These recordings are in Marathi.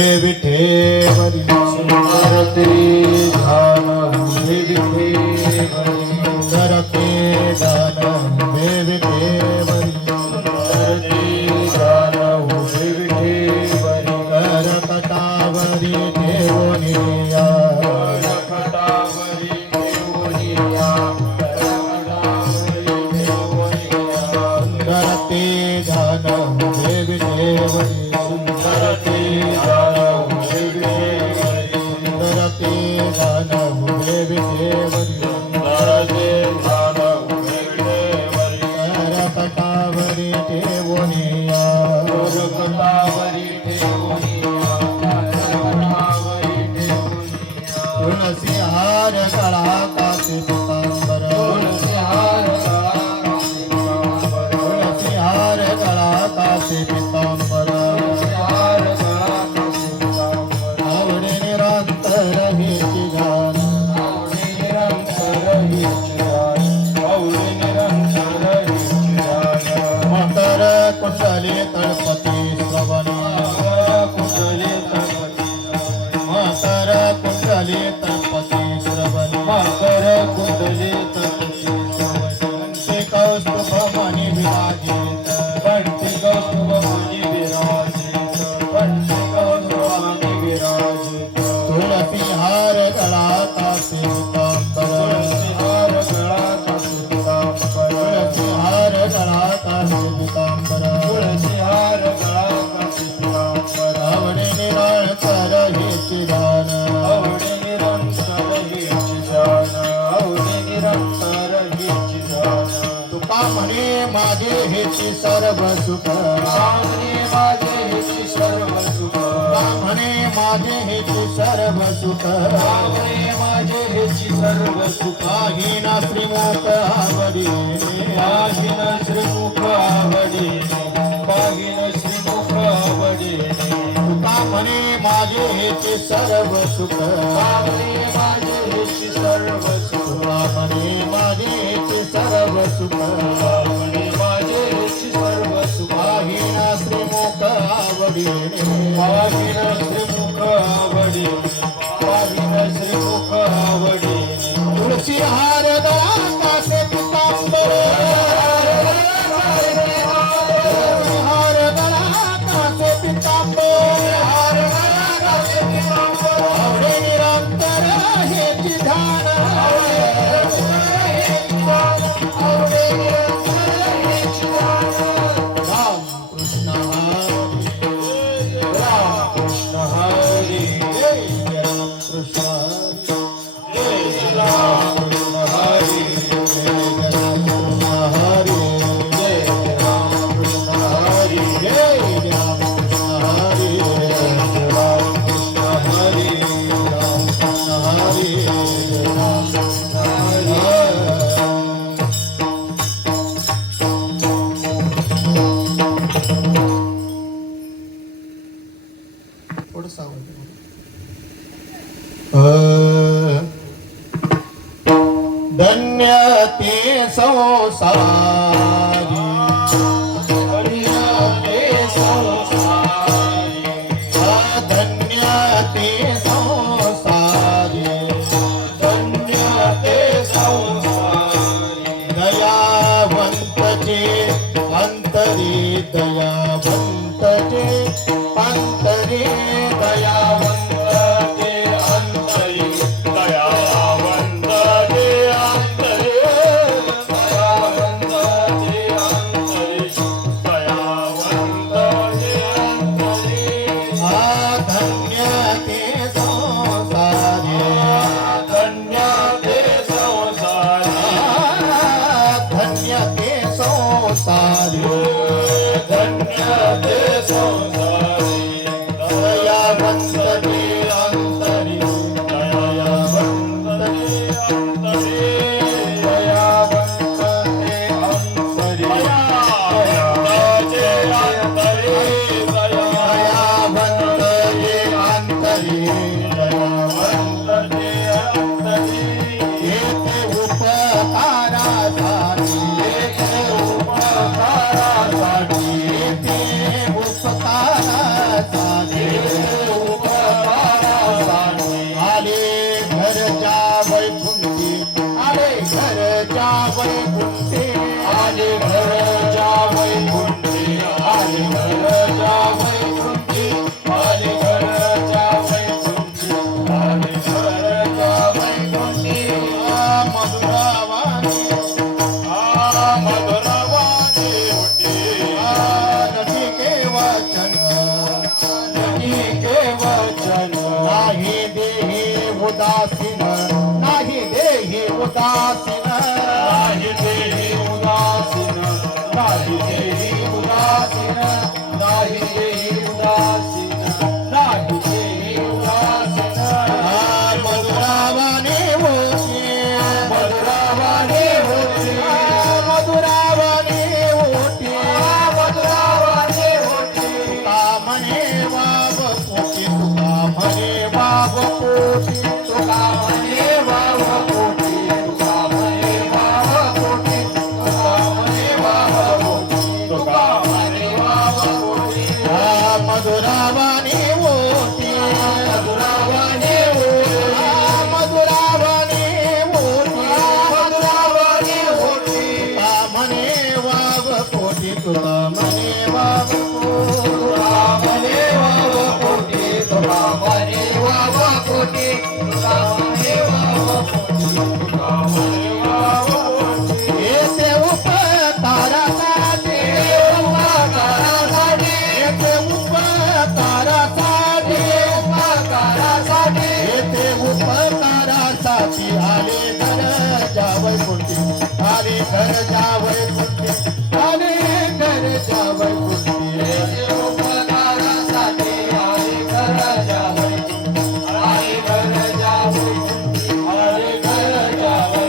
हे विठेवरी सुंदर ते ध्यान हे विठेवरी सुंदर ते ध्यान हे विठेवरी सुंदर ते ध्यान हे विठेवरी करकटावरी देवोनिया करकटावरी देवोनिया करकटावरी देवोनिया सुंदर ते ध्यान हे विठेवरी सुंदर ते ध्यान हे विठेवरी सुंदर ते ध्यान हे विठेवरी सुंदर ते ध्यान हे विठेवरी करकटावरी देवोनिया करकटावरी देवोनिया करकटावरी देवोनिया तुलसी हार गळा कासे पितांबर तुलसी हार गळा कासे पितांबर आवडे निरंतर हेची ध्यान आवडे निरंतर हेची ध्यान आवडे निरंतर हेची ध्यान मकर कुंडली तळपती श्रवण कुंडली तळपती मकर कुंडली तळपती श्रवण मकर कुंडली तळपती श्रवण ते कौस्तुभ मणी विराजित बंटी कौस्तुभ मणी विराजित बंटी कौस्तुभ मणी विराजित तुलसी हार गळा कासे पितांबर तुलसी हार गळा कासे पितांबर तुलसी हार गळा कासे पितांबर तुलसी हार गळा कासे पितांबर आवडे निरंतर हेची ध्यान आवडे निरंतर हेची ध्यान आवडे निरंतर हेची ध्यान तुका म्हणे माझे हेची सर्व सुख म्हणे माझे हेची सर्व सुख म्हणे माझे हेची सर्व सुख म्हणे माझे हेची सर्व सुख हीन श्रीमुख आवडी हीन श्रीमुख आवडी हीन श्रीमुख आवडी तुका म्हणे माझे हेची सर्व सुख म्हणे माझे हेची सर्व सुख म्हणे माझे हेची सर्व सुख म्हणे माझे हेची सर्व सुख हीन श्रीमुख आवडी हीन श्रीमुख आवडी हीन श्रीमुख आवडी तुळसी हार गळा कासे पितांबर हार गळा कासे पितांबर आवडे निरंतर हेची ध्यान आवडे निरंतर हेची ध्यान राम कृष्ण हरी जय राम कृष्ण जय राम कृष्ण हरी जय राम कृष्ण हरी जय राम कृष्ण हरी जय राम कृष्ण हरी जय राम कृष्ण हरी राम कृष्ण हरी जय राम कृष्ण हरी थोडंसं धन्य ते संसारी धन्य ते संसारी धन्य ते संसारी धन्य ते संसारी दयावंतचे अंतरी दयावंतचे अंतरी दयावंतचे अंतरी दयावंतचे अंतरी दयावंतचे उदासीन नाही देही उदासीन नाही देही उदासीन नाही देही उदासीन नाही देही उदासीन नाही देही उदासीन मधुरावाने होती मधुरावाने होती मधुरावाने होती मधुरावाने होती तुका म्हणे वाव पोटी तुका म्हणे वाव पोटी तुका म्हणे वाव पोटी तुका म्हणे वाव पोटी तुका म्हणे वाव पोटी तुका म्हणे वाव पोटी मधुरावाने होती मधुरावाने होती मधुरावाने होती मधुरावाने होती तुका म्हणे वाव पोटी तुका म्हणे वाव तुका म्हणे वाव पोटी तुका म्हणे वाव पोटी तुका म्हणे वाव पोटी तुका म्हणे वाव पोटी येते उपकारासाठी उपकारासाठी येते उपकारासाठी उपकारासाठी येते उपकारासाठी आले घर जावई कुंटी आले घर जावई कुंटी आले घर जावई कुंटी येते उपकारासाठी आले घर जावई कुंटी आले घर जावई कुंटी आले घर जावई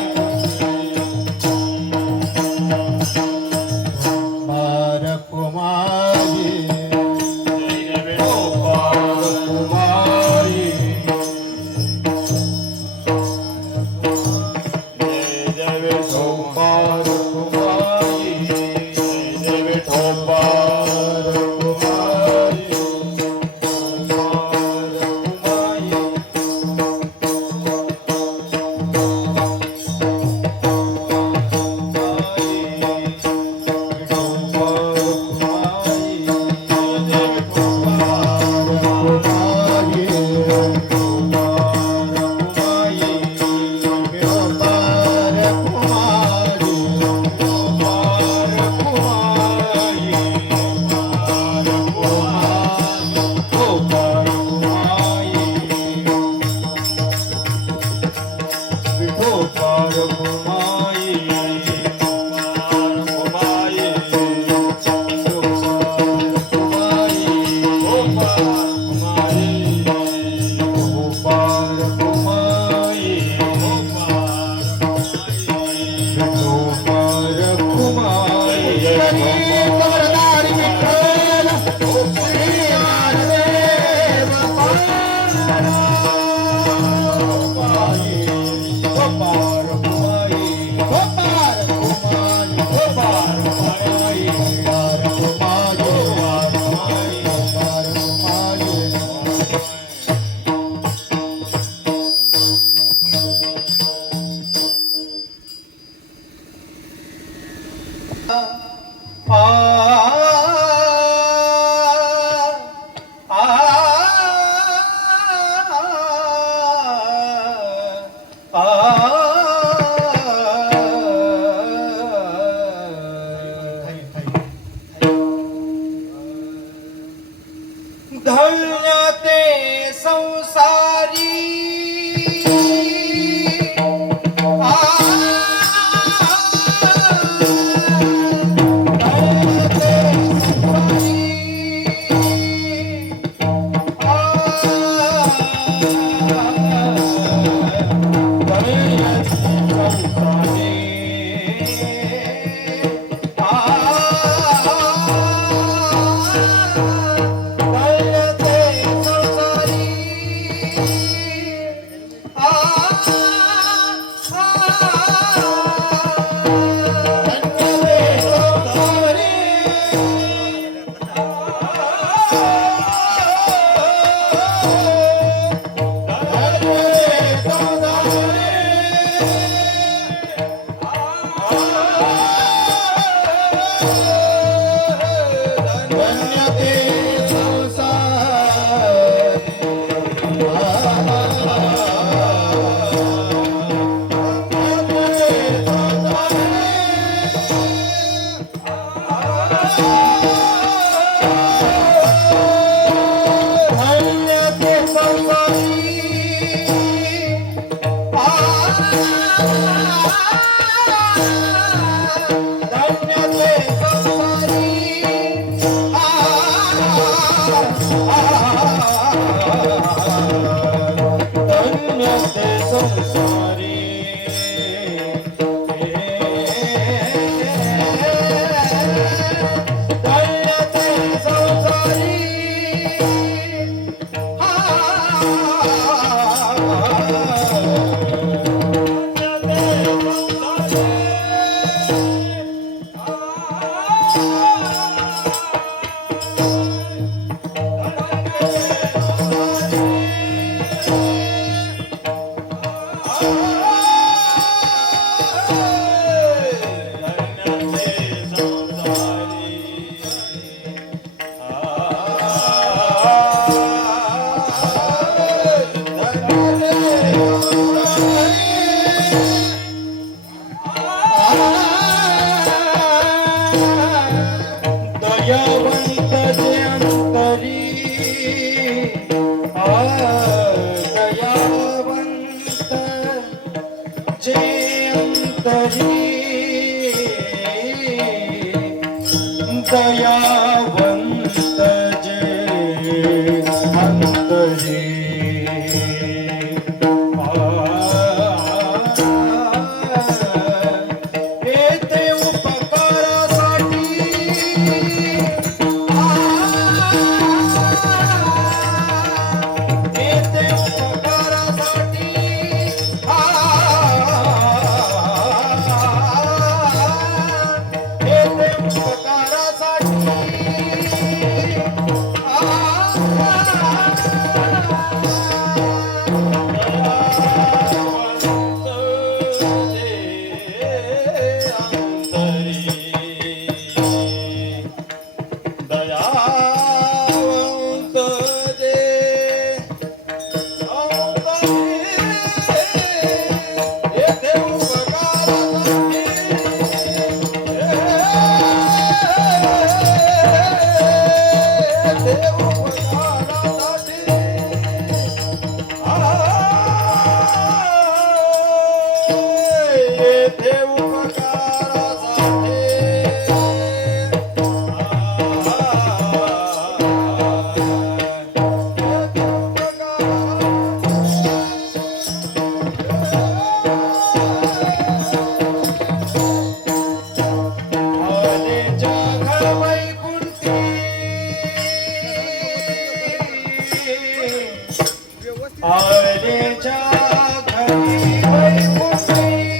कुमार कुमारी कुमारी जय विठोबार कुमारी जय विठोबार कुमारी धन्य ते संसारी दयावंत जे अंतरी दयावंत जे अंतरी येते उपकारासाठी येते उपकारासाठी येते दयावंत जे येथे उपकारासाठी येथे उपकारासाठी येथे आलेच्या घरी वैकुंठी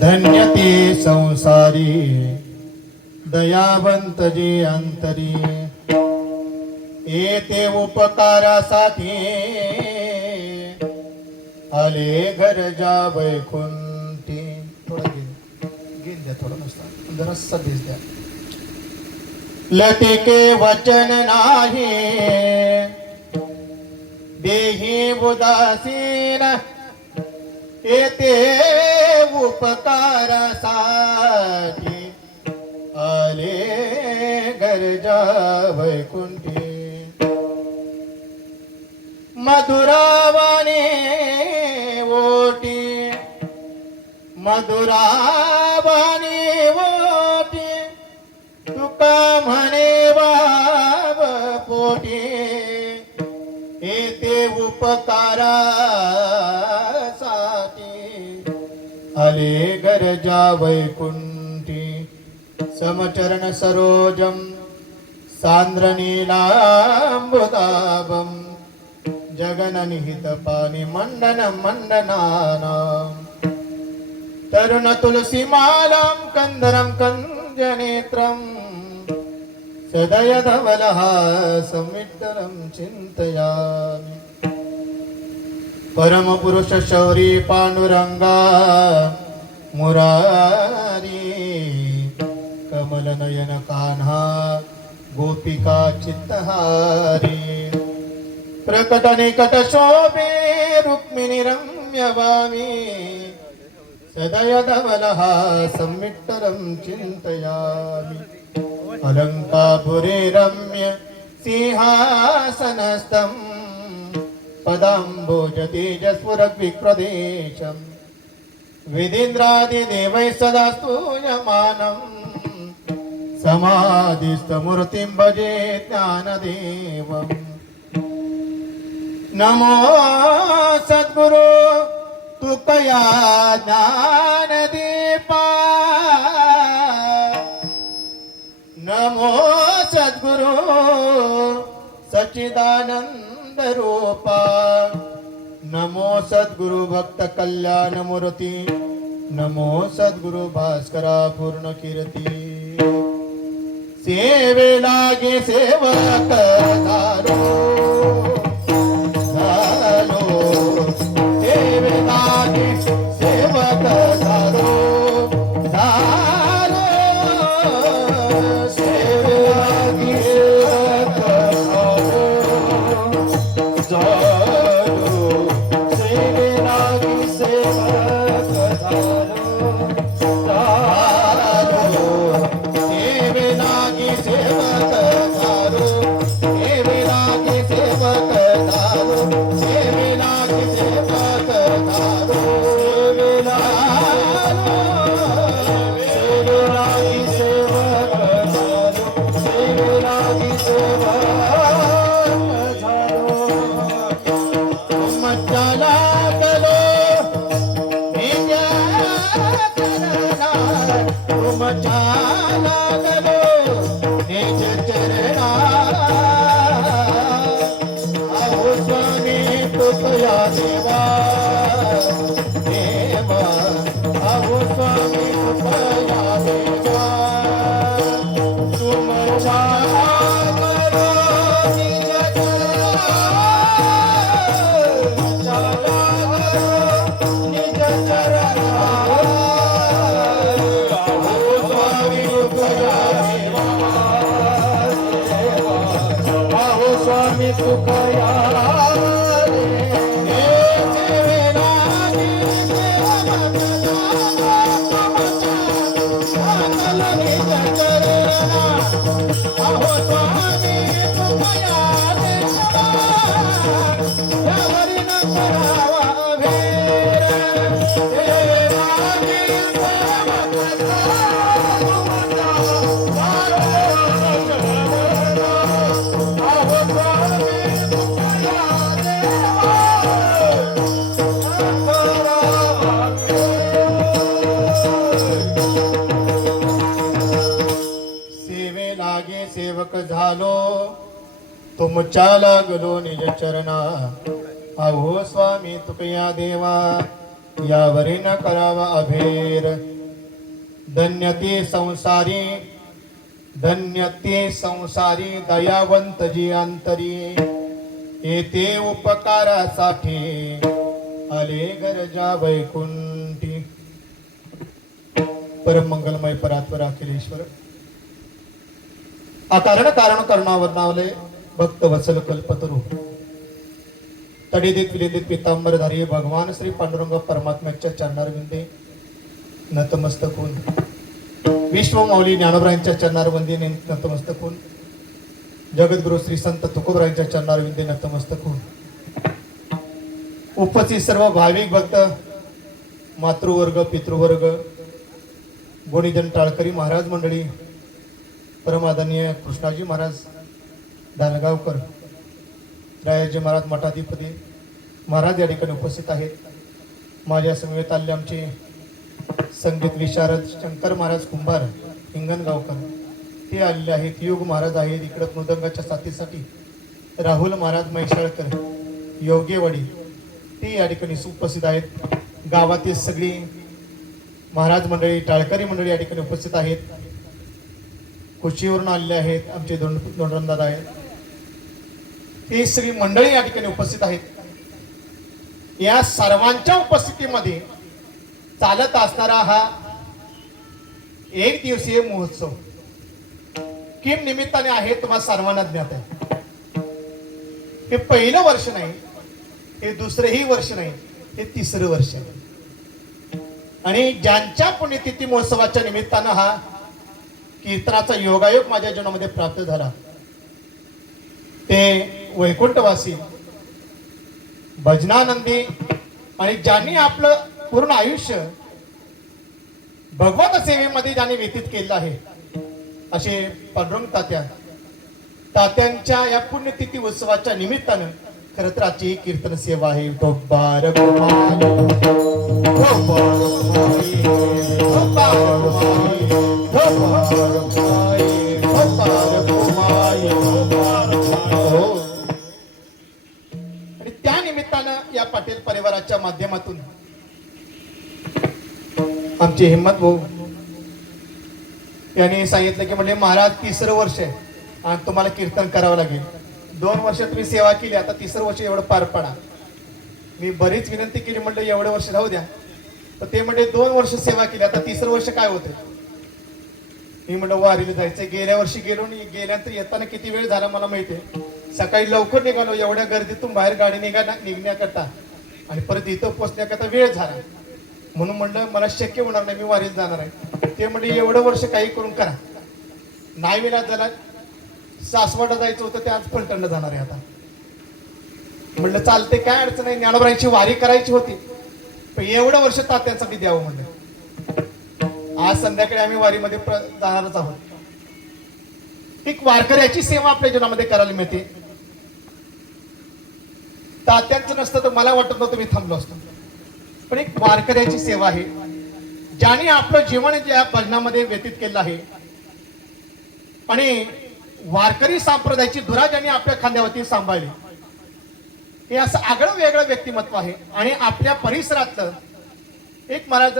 धन्य ते संसारी दयावंत जे अंतरी येते उपकारासाठी आले घरजा वैकुंठी. थोडं घेऊन द्या, थोडं नुसतं जरा सदेश द्या. लटिके वचन नाही देही उदासीन येते उपकारासाठी आले गरजा वैकुंठी. मधुरावाने ओटी मधुरावाने ओटी तुका म्हणे बाब पोटी येते उपकारासाठी आले गरजा वैकुंठी. समचरण सरोजम सांद्र नीलांबुदाबम जगननिहित पाणी मंडन मंडनानाम तरुण तुलसी मालां कंदरं कंजनेत्रं सदय धवलहासं विठ्ठलं चिन्तयामि. परम पुरुष शौरी पांडुरंगा मुरारी कमल नयन कान्हा गोपिका चित्तहारी प्रकट निकट शोभे रुक्मिणी रम्य भावी सदय धवलहासं विठ्ठलं चिन्तयामि. अलङ्कापुरे रम्य सिंहासनस्थं पदाम्बोजतेजस्फुरद्विप्रदेशम् विधीन्द्रादिदेवैः सदा स्तूयमानं समाधिस्थमूर्तिं भजे ज्ञानदेवम्. नमो सद्गुरो तुकया ज्ञानदीपा नमो सद्गुरो सच्चिदानंद रूपा नमो सद्गुरु भक्त कल्याण मूर्ती नमो सद्गुरु भास्करा पूर्ण कीर्ती. सेवे लागे सेवक झालो झालो सेवे लागे सेवक झालो झालो सेवे लागे सेवक झालो सेवे लागे सेवक झालो झालो सेवे लागे सेवक झालो सेवे लागे सेवक झालो सेवे लागे सेवक झालो सेवे लागे सेवक झालो सेवे लागे सेवक झालो. मज्जाला गेलो निजा चरणा मज्जाला गेलो निज चरणा अहो स्वामी कृपया देवा देवा अहो स्वामी कृपया देवा तुम करो निज चरणा निज चरणा अहो स्वामी कृपया देवा अहो स्वामी कृपया सेवे लागे सेवक झालो तुमच्या लागलो निज चरणा अहो स्वामी तुकया देवा यावरी न करावा अभेर. धन्य ते संसारी दयावंत जी अंतरी. येते उपकारासाठी आले गरजा वैकुंठी. परम मंगलमय परात्पर अखिलेश्वर अकारण कारण करणावर नावले भक्त वत्सल कल्पतरू. तडेदित विलेदित पितांबरधारी भगवान श्री पांडुरंग परमात्म्याच्या चरणारविंदे नतमस्तक होऊन, विश्व मौली ज्ञानोबरायांच्या चरणारविंदे नतमस्तक होऊन, जगद्गुरु श्री संत तुकोबरायांच्या चरणारविंदे नतमस्तक होऊन, उपस्थित सर्व भाविक भक्त, मातृवर्ग, पितृवर्ग, गुणीजन टाळकरी महाराज मंडळी, परमादरणीय कृष्णाजी महाराज धानगावकर, रायाजी महाराज मठाधिपती महाराज या ठिकाणी उपस्थित आहेत. माझ्या समवेत आले आमचे संगीत विशारद शंकर महाराज कुंभार हिंगणगावकर, ते आलेले आहेत. युग महाराज आहेत इकडे मृदंगाच्या साथीसाठी. राहुल महाराज म्हैसाळकर योगेवाडी, ते या ठिकाणी उपस्थित आहेत. गावातील सगळी महाराज मंडळी, टाळकरी मंडळी या ठिकाणी उपस्थित आहेत. कोचीवरून आलेले आहेत आमचे दोंडरमदादा आहेत. ही सगळी मंडळी या ठिकाणी उपस्थित आहेत. या सर्वांच्या उपस्थितीमध्ये चालत असणारा हा एक दिवसीय महोत्सव किम निमित्ताने आहे तुम्हा सर्वांना ज्ञात आहे. हे पहिलं वर्ष नाही, हे दुसरंही वर्ष नाही, हे तिसरं वर्ष आहे. आणि ज्यांच्या पुण्यतिथी महोत्सवाच्या निमित्तानं हा कीर्तनाचा योगायोग माझ्या जीवनामध्ये प्राप्त झाला, ते वैकुंठवासी, भजनानंदी आणि ज्यांनी आपलं पूर्ण आयुष्य भगवत सेवेमध्ये ज्यांनी व्यतीत केलं आहे, असे पांडुरंग तात्यांच्या या पुण्यतिथी उत्सवाच्या निमित्तानं खरं तर आजची ही कीर्तन सेवा आहे. डोब्बार कुमारी, डोब्बार कुमारी, डोब्बार कुमारी, डोब्बार कुमारी, डोब्बार कुमारी, डोब्बार कुमारी. आणि त्या निमित्तानं या पाटील परिवाराच्या माध्यमातून आमचे हिम्मत भाऊ यांनी सांगितलं की म्हणजे महाराज तिसरं वर्ष आहे आणि तुम्हाला कीर्तन करावं लागेल. 2 वर्ष तुम्ही सेवा केली, आता तिसरं वर्ष एवढं पार पडा. मी बरीच विनंती केली, म्हणलं एवढं वर्ष राहू द्या. तर ते म्हणजे 2 वर्ष सेवा केली, आता तिसरं वर्ष काय होतं. मी म्हणलं वारीला जायचं. गेल्या वर्षी गेलो आणि गेल्यानंतर येताना किती वेळ झाला मला माहितीये. सकाळी लवकर निघालो, एवढ्या गर्दीतून बाहेर गाडी निघण्याकरता आणि परत इथं पोचण्याकरता वेळ झाला. म्हणून म्हणलं मला शक्य होणार नाही, मी वारीला जाणार आहे. ते म्हणजे एवढं वर्ष काही करून करा. नाही विलाज झाला, सासवडला जायचं होतं ते आज फलटणला जाणार आहे. आता म्हणलं चालते, काय अडचण नाही. ज्ञानोबरांची वारी करायची होती, पण एवढं वर्ष तात्यांसाठी द्यावं म्हणलं. आज संध्याकाळी आम्ही वारीमध्ये जाणारच आहोत. एक वारकऱ्याची सेवा आपल्या जीवनामध्ये करायला मिळते. तात्यांचं नसतं तर मला वाटत नव्हतं मी थांबलो असतो. पण एक वारकऱ्याची सेवा आहे, ज्याने आपलं जीवन या भजनामध्ये व्यतीत केलं आहे. आणि वारकरी संप्रदायाची धुरा ज्यांनी आपल्या खांद्यावरती सांभाळली, हे असं आगळं वेगळं व्यक्तिमत्व आहे. आणि आपल्या परिसरातलं एक महाराज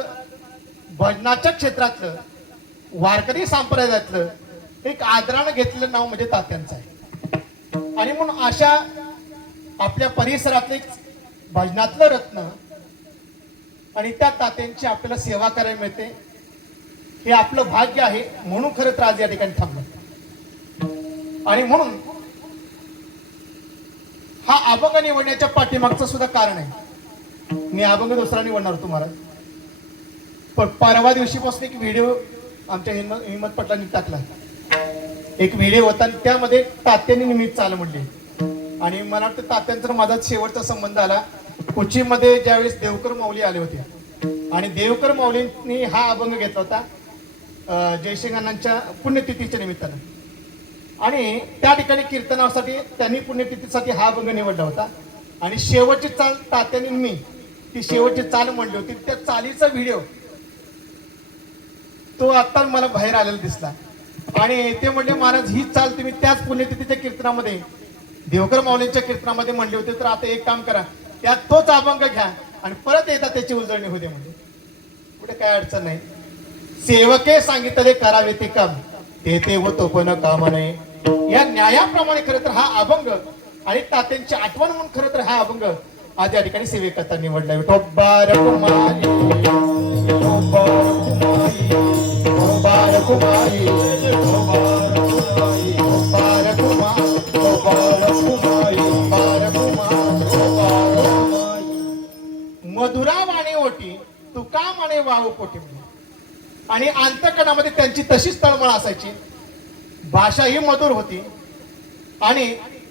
भजनाच्या क्षेत्रातलं वारकरी संप्रदायातलं एक आदरानं घेतलेलं नाव म्हणजे तात्यांचं आहे. आणि म्हणून अशा आपल्या परिसरातले भजनातलं रत्न आणि त्या तात्यांची आपल्याला सेवा करायला मिळते, हे आपलं भाग्य आहे. म्हणून खरं तर आज या ठिकाणी थांबलो. आणि म्हणून हा अभंग निवडण्याच्या पाठीमागचं सुद्धा कारण आहे. मी अभंग दुसरा निवडणार होतो महाराज, पण परवा दिवशीपासून एक व्हिडिओ आमच्या हिम्मत पटलांनी टाकला. एक व्हिडिओ होता आणि त्यामध्ये तात्यांनी निमित्त चाल म्हणले. आणि मला वाटतं तात्यांचा माझा शेवटचा संबंध आला कोचीमध्ये, ज्यावेळेस देवकर माऊली आले होते. आणि देवकर माऊलींनी हा अभंग घेतला होता जयसिंगांच्या पुण्यतिथीच्या निमित्तानं. आणि त्या ठिकाणी कीर्तनासाठी त्यांनी पुण्यतिथीसाठी हा अभंग निवडला होता. आणि शेवटची चाल तात्यांनी मी ती शेवटची चाल म्हणली होती. त्या चालीचा व्हिडिओ तो आता मला बाहेर आलेला दिसला. आणि ते म्हणले महाराज ही चाल तुम्ही त्याच पुण्यतिथीच्या कीर्तनामध्ये देवकर माऊलींच्या कीर्तनामध्ये म्हणले होते, तर आता एक काम करा, त्यात तोच अभंग घ्या आणि परत येतात त्याची उजळणी होते म्हणजे कुठे काय अडचण नाही. सेवके सांगितले करावे ते काम ते होतो पण काम नाही. या न्यायाप्रमाणे खरं तर हा अभंग आणि तात्यांची आठवण म्हणून खरं तर हा अभंग आज या ठिकाणी सेवेकरता निवडलाय. ठोबार कुमारी ठोबार कुमारी ठोबार कुमारी ठोबार कुमारी ठोबार कुमारी ठोबार कुमारी ठोबार कुमारी. मधुरा वाणी ओटी तुका म्हणे वाहू पोटी. आणि अंतकणामध्ये त्यांची तशीच तळमळ असायची. भाषा ही मधुर होती आणि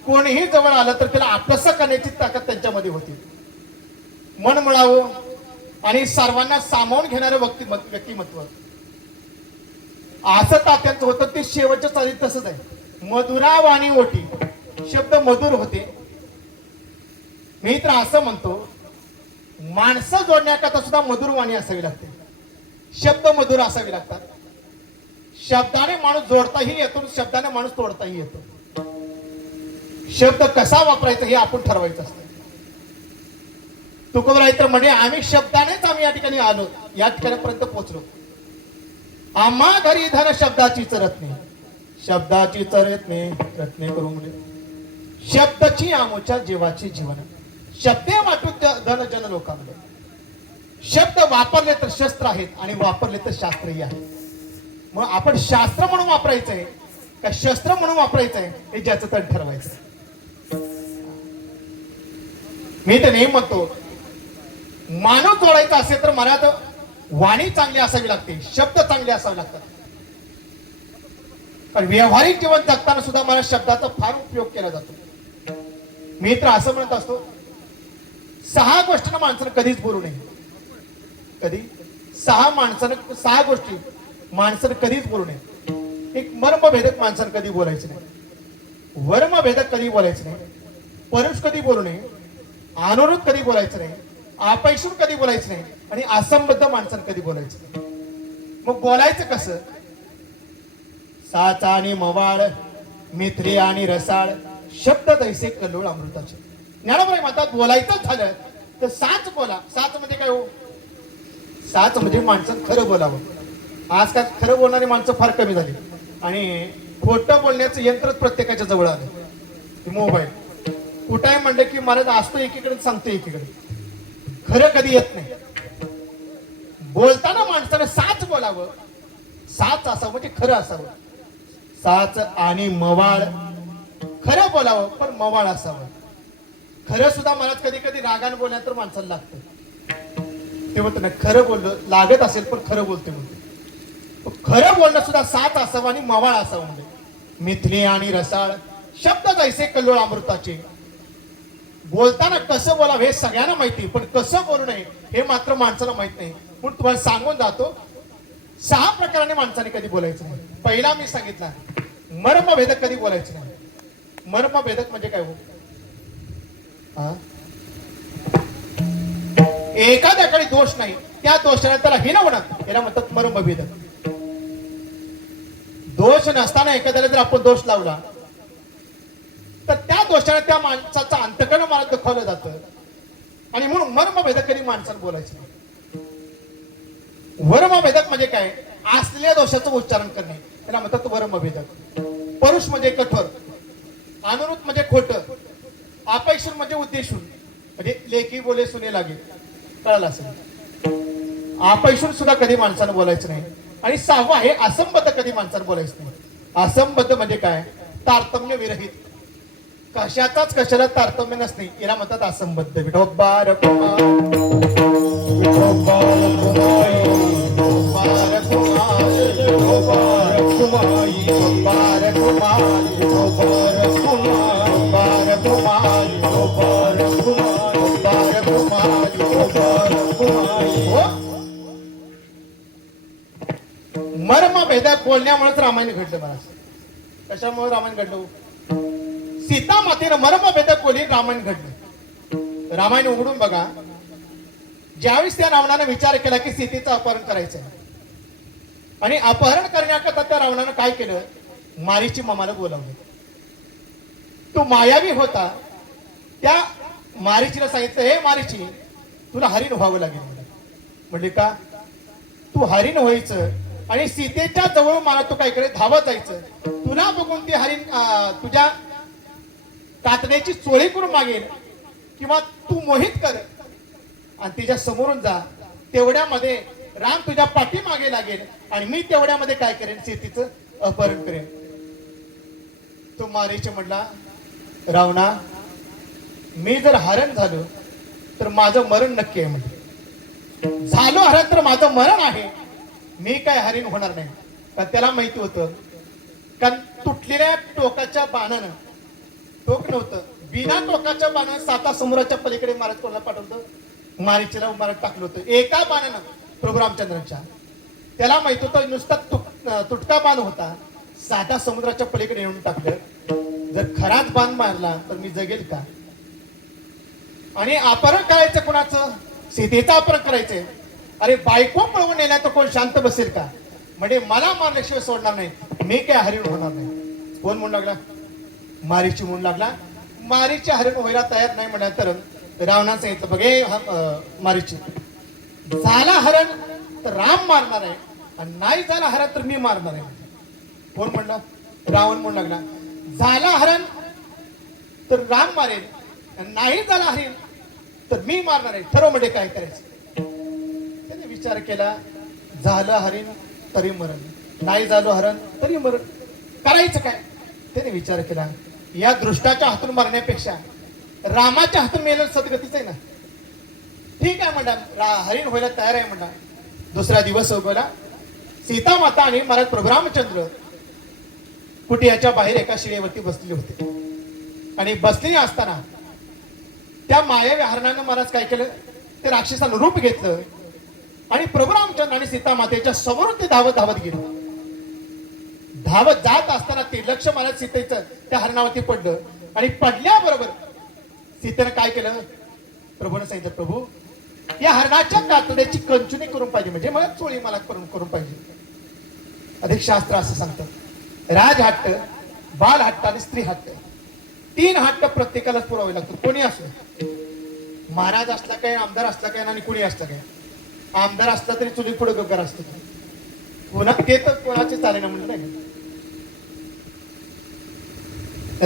कोणीही जवळ आलं तर त्याला आपलंसं करण्याची ताकद त्यांच्यामध्ये होती. मन मिळावं आणि सर्वांना सामावून घेणारं व्यक्तिमत्व असं तात्यांचं होतं. ते शेवटच्या चालीत तसंच आहे. मधुरा वाणी ओटी शब्द मधुर होते. मी तर असं म्हणतो माणसं जोडण्याकरता सुद्धा मधुर वाणी असावी लागते. शब्द मधुर असावे लागतात. शब्दाने माणूस जोडताही येतो शब्दाने माणूस तोडताही येतो. शब्द कसा वापरायचा हे आपण ठरवायचं असतं. तुकोबराय तर म्हणजे आम्ही शब्दानेच या ठिकाणी आलो या ठिकाणापर्यंत पोहोचलो. आम्हा घरी धन शब्दाची रत्ने शब्दाची रत्ने रत्ने करू म्हणजे शब्दाची आमोच्या जीवाची जीवन शब्दे वाटू धन जन लोकांमध्ये. शब्द वापरले तर शस्त्र आहेत आणि वापरले तर शास्त्रही आहेत. मग आपण शास्त्र म्हणून वापरायचंय का शस्त्र म्हणून वापरायचंय हे ज्याचं तर ठरवायचं. मी तर नेहमी म्हणतो मानव जोडायचा असेल तर मला तर वाणी चांगली असावी लागते शब्द चांगले असावे लागतात. कारण व्यावहारिक जीवन जगताना सुद्धा मला शब्दाचा फार उपयोग केला जातो. मी तर असं म्हणत असतो 6 गोष्टींना माणसानं कधीच बोलू नये. कधी 6 गोष्टी माणसानं कधीच बोलू नये. एक मर्मभेदक माणसानं कधी बोलायचं नाही. वर्मभेदक कधी बोलायचं नाही. परुष कधी बोलू नये. अनुरोध कधी बोलायचं नाही. अपैशून कधी बोलायचं नाही. आणि असंबद्ध माणसानं कधी बोलायचं नाही. मग बोलायचं कसं. साचा आणि मवाळ मिथ्री आणि रसाळ शब्द तैसे कल्लोळ अमृताचे. ज्ञानोबराय म्हणतात बोलायचं झालं तर साच बोला. साच म्हणजे काय हो. साच म्हणजे माणसानं खरं बोलावं. आजकाल खरं बोलणारी माणसं फार कमी झाली आणि खोटं बोलण्याचं यंत्रच प्रत्येकाच्या जवळ आलं. मोबाईल कुठे म्हणलं की मला असतो एकीकडे सांगतो एकीकडे. खरं कधी येत नाही. बोलताना माणसानं साच बोलावं. साच असावं म्हणजे खरं असावं. साच आणि मवाळ खरं बोलावं पण मवाळ असावं. खरं सुद्धा मला कधी कधी रागाने बोलण्यात तर माणसाला लागतं. ते म्हणतो ना खरं बोललं लागत असेल पण खरं बोलते म्हणते. खरं बोलणं सुद्धा साच असावं आणि मवाळ असावं. म्हणजे मिथली आणि रसाळ शब्द जैसे कल्लोळ अमृताचे. बोलताना कसं बोलावं हे सगळ्यांना माहिती पण कसं बोलू नये हे मात्र माणसाला माहित नाही. म्हणून तुम्हाला सांगून जातो 6 प्रकाराने माणसाने कधी बोलायचं नाही. पहिला मी सांगितला मर्मभेदक कधी बोलायचं नाही. मर्मभेदक म्हणजे काय हो. एखाद्याकडे दोष नाही त्या दोषाने त्याला हिनवणं याला म्हणतात मर्मभेदक. दोष नसताना एखाद्याला जर आपण दोष लावला तर त्या दोषाने त्या माणसाचा अंतकरण मला दुखावलं जातं आणि म्हणून मर्मभेदक कधी माणसाने बोलायचं नाही. वर्मभेदक म्हणजे काय असलेल्या दोषाचं उच्चारण करणे त्याला म्हणतात वर्मभेदक. परुष म्हणजे कठोर. अनुरूप म्हणजे खोटं. अपैशून म्हणजे उद्देशून म्हणजे लेखी बोले सुने लागे. कळालं असेल. अपैशून सुद्धा कधी माणसानं बोलायचं नाही. आणि 6वा आहे असंबद्ध कधी माणसानं बोलायचं नाही. असंबद्ध म्हणजे काय तारतम्य विरहित. कशाचाच कशाला तारतम्य नसणे याला म्हणतात असंबद्ध. विठोबार कुमार विठोबार कुमारी विठोबार कुमारी विठोबार कुमारी विठोबार कुमारी विठोबार कुमारी विठोबार कुमारी विठोबार कुमारी. मर्मभेदक बोलण्यामुळेच रामायण घडलं. मला कशामुळे रामायण घडलं. सीता मातेनं मर्मभेदक बोली रामायण घडलं. रामायण उघडून बघा. ज्यावेळेस त्या रावणानं विचार केला की सीतेचं अपहरण करायचं आणि अपहरण करण्याकरता त्या रावणानं काय केलं मारीची मामाला बोलावलं. तो मायावी होता. त्या मारीचीला सांगितलं हे मारीची तुला हरिण व्हावं लागेल म्हणजे का तू हरिण व्हायचं आणि सीतेच्या जवळ मला तू काय करे धावत जायचं तुला बघून ते हरिण तुझ्या कातण्याची चोळी करून मागेल किंवा तू मोहित कर आणि तिच्या समोरून जा तेवढ्यामध्ये राम तुझ्या पाठी मागे लागेल आणि मी तेवढ्यामध्ये काय करेन सीतेचं अपहरण करेन तो मारीच म्हणला रावणा मी जर हरण झालो तर माझं मरण नक्की आहे म्हणजे झालो हरण तर माझं मरण आहे मी काय हरिण होणार नाही कारण त्याला माहिती होतं कारण तुटलेल्या टोकाच्या बाणानं टोक नव्हतं बिना टोकाच्या बाणानं 7 समुद्राच्या पलीकडे महाराज कोणाला पाठवलं मारीचीला मारत टाकलं होतं एका बाणानं प्रभू रामचंद्रांच्या त्याला माहित होतं नुसता तुटका बाण होता 7 समुद्राच्या पलीकडे येऊन टाकलं जर खराच बाण मारला तर मी जगेल का आणि अपहरण करायचं कोणाचं सीतेचं अपहरण करायचंय अरे बायको पळवून नेल्या तर कोण शांत बसेल का म्हणजे मला मारल्याशिवाय सोडणार नाही मी काय हरिण होणार नाही कोण म्हणू लागला मारीची म्हणू लागला मारीची हरिण व्हायला तयार नाही म्हणाल तर रावणानं सांगितलं बघे मारीची झाला हरण तर राम मारणार आहे आणि नाही झाला हरण तर मी मारणार आहे कोण म्हणलं रावण म्हणू लागला झाला हरण तर राम मारेल आणि नाही झाला हरण तर मी मारणार आहे ठरव म्हणजे काय करायचं त्याने विचार केला झालं हरिण तरी मरण नाही झालं हरण तरी मरण करायचं काय त्याने विचार केला या दृष्टाच्या हातून मारण्यापेक्षा रामाच्या हातून मेलं सदगतीच आहे ना ठीक आहे म्हणा हरिण व्हायला तयार आहे म्हणा दुसरा दिवस उगवला सीता माता आणि महाराज प्रभू रामचंद्र कुटियाच्या बाहेर एका शिळेवरती बसलेले होते आणि बसलेले असताना त्या मायावी हरणानं महाराज काय केलं ते राक्षसानं रूप घेतलं आणि प्रभू रामचंद्र आणि सीता मातेच्या समोरून ते धावत धावत गेले धावत जात असताना ते लक्ष महाराज सीतेचं त्या हरणावरती पडलं आणि पडल्याबरोबर सीतेनं काय केलं प्रभूने सांगितलं प्रभू या हरणाच्या कातड्याची कंचुनी करून पाहिजे म्हणजे मला चोळी मला करून पाहिजे अधिक शास्त्र असं सांगतं राजहट्ट बालहट्ट आणि स्त्री हट्ट 3 हट्ट प्रत्येकाला पुरावे लागतात कोणी असो महाराज असला काय आमदार असला काय आणि कुणी असला काय आमदार असला तरी चुली पुढे गगर असतो कोणा ते तर कोणाचे चालेना म्हणलं नाही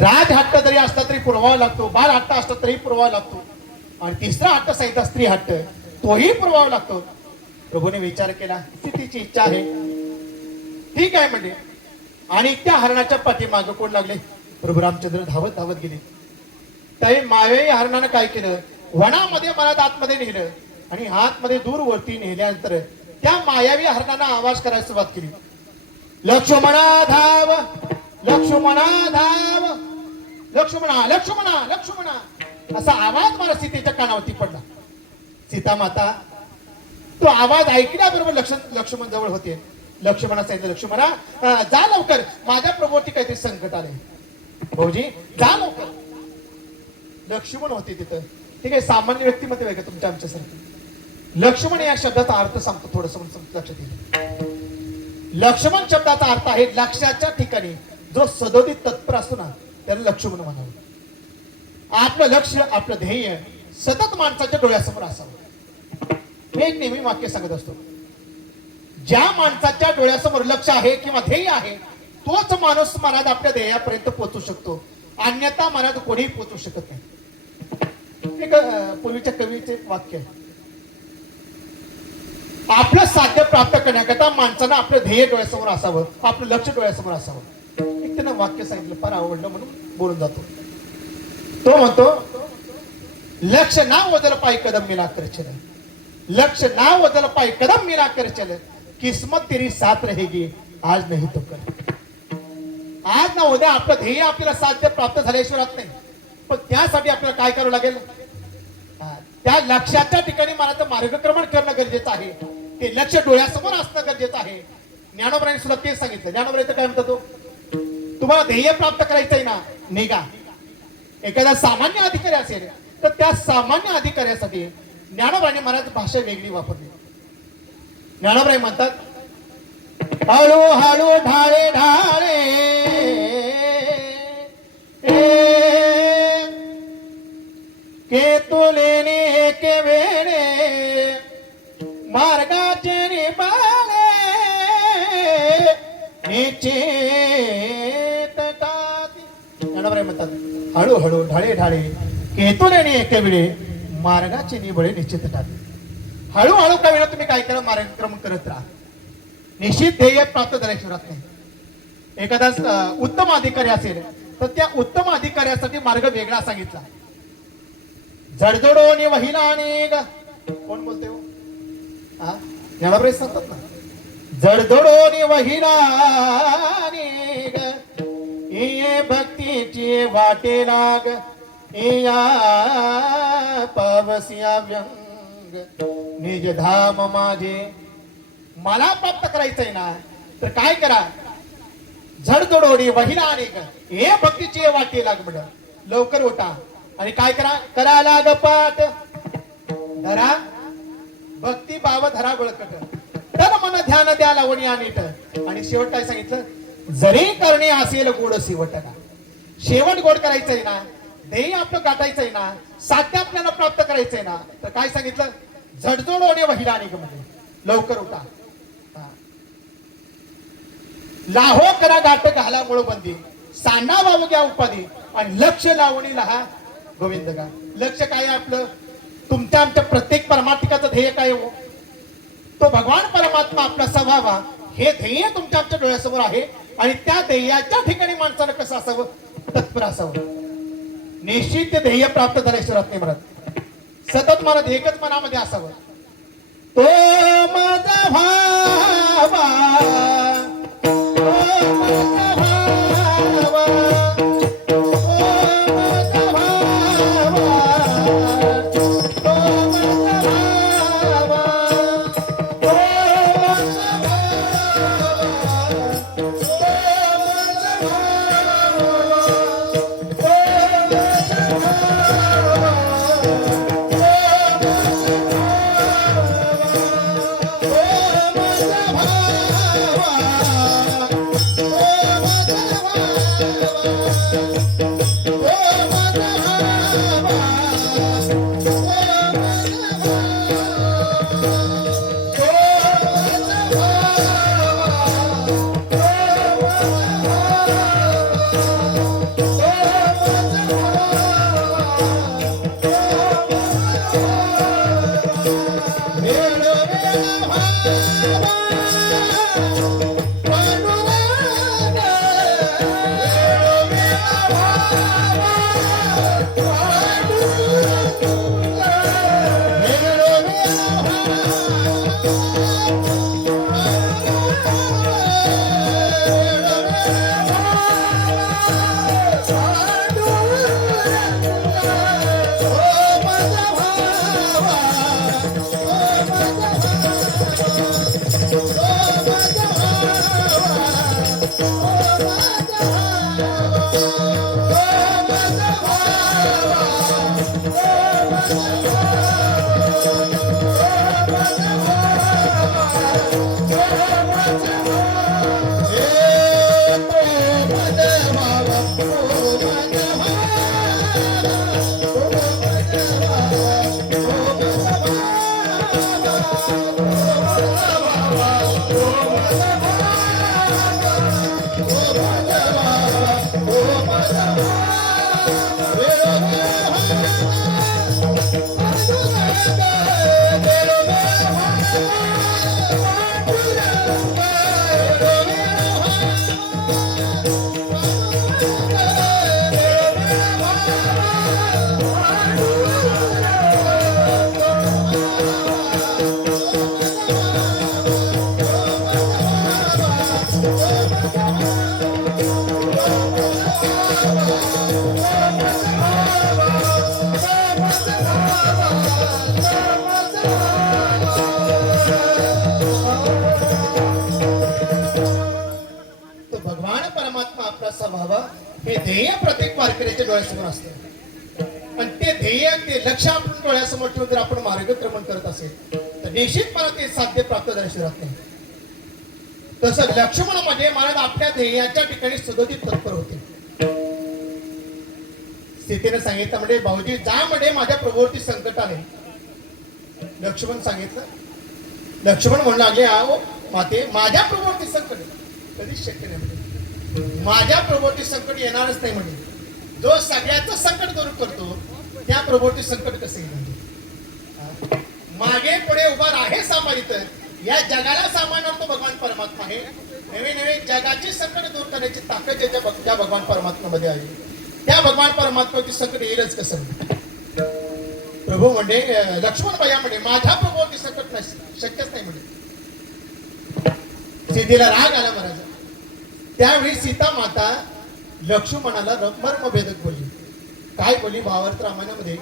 राजहट्ट जरी असला तरी पुरवावा लागतो बाल हट्ट असला तरी पुरवावा लागतो आणि तिसरा हट्ट सांगितला स्त्री हट्ट तोही पुरवावा लागतो प्रभूने विचार केला तिची इच्छा आहे ठीक आहे म्हणजे आणि त्या हरणाच्या पाठीमागे कोण लागले प्रभू रामचंद्र धावत धावत गेले त्याही मायावी हरणानं काय केलं वनामध्ये मला आतमध्ये नेलं आणि हातमध्ये दूर वरती नेल्यानंतर त्या मायावी हरणानं आवाज करायला सुरुवात केली लक्ष्मणा धाव लक्ष्मणा धाव लक्ष्मणा लक्ष्मणा लक्ष्मणा असा आवाज मला सीतेच्या कानावरती पडला सीता माता तो आवाज ऐकल्याबरोबर लक्ष्मण जवळ होते लक्ष्मणा सांगितलं लक्ष्मणा जा लवकर माझ्या प्रभूवरती काहीतरी संकट आले भाऊजी जा लवकर लक्ष्मण होते तिथं ठीक आहे सामान्य व्यक्तिमत्व आहे का तुमच्या आमच्यासारखं लक्ष्मण या शब्दाचा अर्थ सांगतो थोडस लक्षात येईल लक्ष्मण शब्दाचा अर्थ आहे लक्ष्याच्या ठिकाणी जो सदोदित तत्पर असतो ना त्याला लक्ष्मण म्हणावं आपलं लक्ष आपलं ध्येय सतत माणसाच्या डोळ्यासमोर असावं हे एक नेहमी वाक्य सांगत असतो ज्या माणसाच्या डोळ्यासमोर लक्ष आहे किंवा ध्येय आहे तोच माणूस महाराज आपल्या ध्येयापर्यंत पोहोचू शकतो अन्यथा महाराज कोणीही पोहोचू शकत नाही एक पूर्वीच्या कवीचे वाक्य आहे आपलं साध्य प्राप्त करण्याकरता माणसानं आपलं ध्येय डोळ्यासमोर असावं आपलं लक्ष डोळ्यासमोर असावं एक त्यांना वाक्य सांगितलं फार आवडलं म्हणून बोलून जातो तो म्हणतो लक्ष ना वजल पाय कदम मिला कर चले लक्ष्य ना वजल पाय कदम मिला कर चले किस्मत तेरी साथ रहेगी आज नाही तो कर आज ना उद्या आपलं ध्येय आपल्याला साध्य प्राप्त झाल्याशिवाय राहत नाही पण त्यासाठी आपल्याला काय करावं लागेल त्या लक्ष्याच्या ठिकाणी मला मार्गक्रमण करणं गरजेचं आहे ते लक्ष डोळ्यासमोर असणं गरजेचं आहे ज्ञानोबरांनी सुद्धा तेच सांगितलं ज्ञानोबरांचं काय म्हणतो तो तुम्हाला ध्येय प्राप्त करायचं आहे ना निघा एखादा सामान्य अधिकारी असेल तर त्या सामान्य अधिकाऱ्यासाठी ज्ञानोबरांनी महाराज भाषा वेगळी वापरली ज्ञानोबराय म्हणतात हळू हळू ढाळे ढाळे के तुलेने के वेणे चेतकाती ज्ञानोबा म्हणतात हळूहळू ढाळे ढाळे केतून आणि एके वेळे मार्गाचे निबळे निश्चित ठाते. हळूहळू का वेळा तुम्ही काय करा मार्गक्रमण करत राहा. निश्चित ध्येय प्राप्त झाल्याशिवाय राहत नाही. एखादा उत्तम अधिकारी असेल तर त्या उत्तम अधिकाऱ्यासाठी मार्ग वेगळा सांगितला. जडजडोनी वहिला अनेक कोण बोलते हो हा ज्ञानोबा सांगतात ना जडजडोनी वहिला अनेक ये भक्तीची वाटे लाग या पावसिया व्यंग निज धाम माझे. मला प्राप्त करायचंय ना तर काय करा झडजडोडी वहिला अनेक हे भक्तीची वाटे लाग म्हण. लवकर उठा आणि काय करा करा लाग पाठ धरा भक्ती भाव धरा बळकट तर मन ध्यान द्या लावणी आणि आणि शेवट काय सांगितलं जरी करणे असेल गोड शेवट का. शेवट गोड करायचंय ना ध्येय आपलं गाठायचंय ना साध्य आपल्याला प्राप्त करायचंय ना तर काय सांगितलं झडजोड होणे वहिला अनेक मध्ये लवकर उठा. लाहो करा गाठ घाला मुळ बंदी सांडा वाव घ्या उपाधी आणि लक्ष लावणी लहा गोविंद का. लक्ष काय आहे आपलं तुमच्या आमच्या प्रत्येक परमार्थिकाचं ध्येय काय हो तो भगवान परमात्मा आपला स्वभावा हे ध्येय तुमच्या आमच्या डोळ्यासमोर आहे आणि त्या ध्येयाच्या ठिकाणी माणसानं कसं असावं तत्पर असावं. निश्चित ध्येय प्राप्त झाल्याशिवाय नाही म्हणत सतत मला एकच मनामध्ये असावं तो माझा भावा हे ध्येय प्रत्येक वारकऱ्याच्या डोळ्यासमोर असतं आणि ते ध्येय ते लक्ष आपण डोळ्यासमोर ठेवून जर आपण मार्गक्रमण करत असेल तर निश्चितपणे ते साध्य प्राप्त झाल्याशिवाय राहत नाही. तसं लक्ष्मणामध्ये महाराज आपल्या ध्येयाच्या ठिकाणी सदोदित तत्पर होते. स्थितीने सांगितलं म्हणजे भाऊजी जा म्हणजे माझ्या प्रभूवरती संकट आले. लक्ष्मण सांगितलं लक्ष्मण म्हणू लागले आहो माते माझ्या प्रभूवरती संकट कधीच शक्य नाही म्हणजे माझ्या प्रभूवरती संकट येणारच नाही म्हणजे जो सगळ्याचं संकट दूर करतो त्या प्रभूवरती संकट कसं येईल म्हणजे मागे पुढे उभा आहे सांभाळित या जगाला सांभाळणार तो भगवान परमात्मा आहे नवे नवे जगाची संकट दूर करण्याची ताकद ज्या भगवान परमात्म्यामध्ये आहे त्या भगवान परमात्म्यावरती संकट येईलच कसं प्रभू म्हणजे लक्ष्मण भैया म्हणजे माझ्या प्रभूवरती संकट नाही शक्यच नाही म्हणजे सीतेला राग आला महाराज त्यावेळी सीता माता लक्ष्मणाला मर्मभेदक बोलली काय बोलली भावार्थ रामायणामध्ये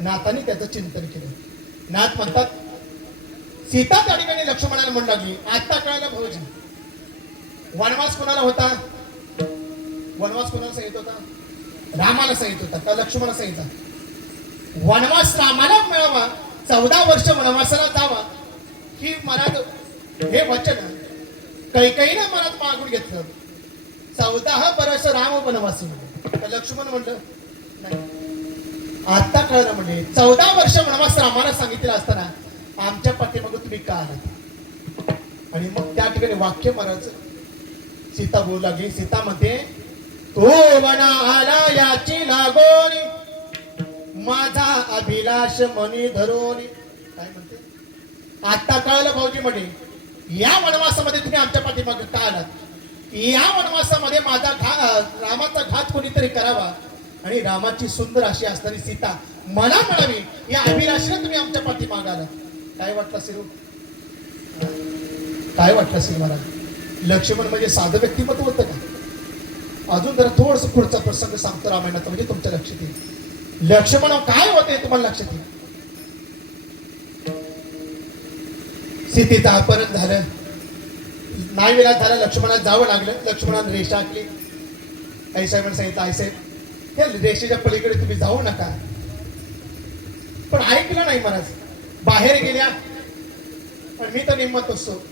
नाथाने त्याचं चिंतन केलं नाथ म्हणतात सीता त्या ठिकाणी लक्ष्मणाला म्हणू लागली आता कळालं भाऊजी वनवास कोणाला होता वनवास कोणाला सांगितलं होता रामाला सांगितलं होता का लक्ष्मणाला सांगितलं वनवास रामाला मिळावा 14 वर्ष वनवासाला जावा ही महाराज हे वचन कैकेयीने मनात मागून घेतलं 14 वर्ष राम वनवासी म्हणले लक्ष्मण म्हणलं नाही आता कळलं म्हणजे 14 वर्ष वनवास रामाला सांगितलं असताना आमच्या पाठीमागे तुम्ही का आलात आणि मग त्या ठिकाणी वाक्य महाराज सीता बोलू लागली सीता म्हणते तो वना आला याची लागोनी माझा अभिलाष मनी धरोनी काय म्हणते आता कळलं भाऊजी म्हणे या वनवासामध्ये तुम्ही आमच्या पाठीमागे का आलात या वनवासामध्ये माझा रामाचा घात कोणीतरी करावा आणि रामाची सुंदर अशी असणारी सीता मला मिळावी या अभिलाषेने तुम्ही आमच्या पाठीमागे आलात काय वाटलं असेल काय वाटलं असेल मला लक्ष्मण म्हणजे साधं व्यक्तिमत्व होतं का अजून जरा थोडस पुढचा प्रसंग सांगतो रामायणाचा म्हणजे तुमच्या लक्षात येईल लक्ष्मण काय होते तुम्हाला लक्षात येईल सीतेचं अपहरण झालं नाही वेळा झालं लक्ष्मणाला जावं लागलं लक्ष्मणाने रेषा आखली आई साहेबांनी सांगितलं आई साहेब त्या रेषेच्या पलीकडे तुम्ही जाऊ नका पण ऐकलं नाही महाराज बाहेर गेल्या पण मी तर निम्मत असतो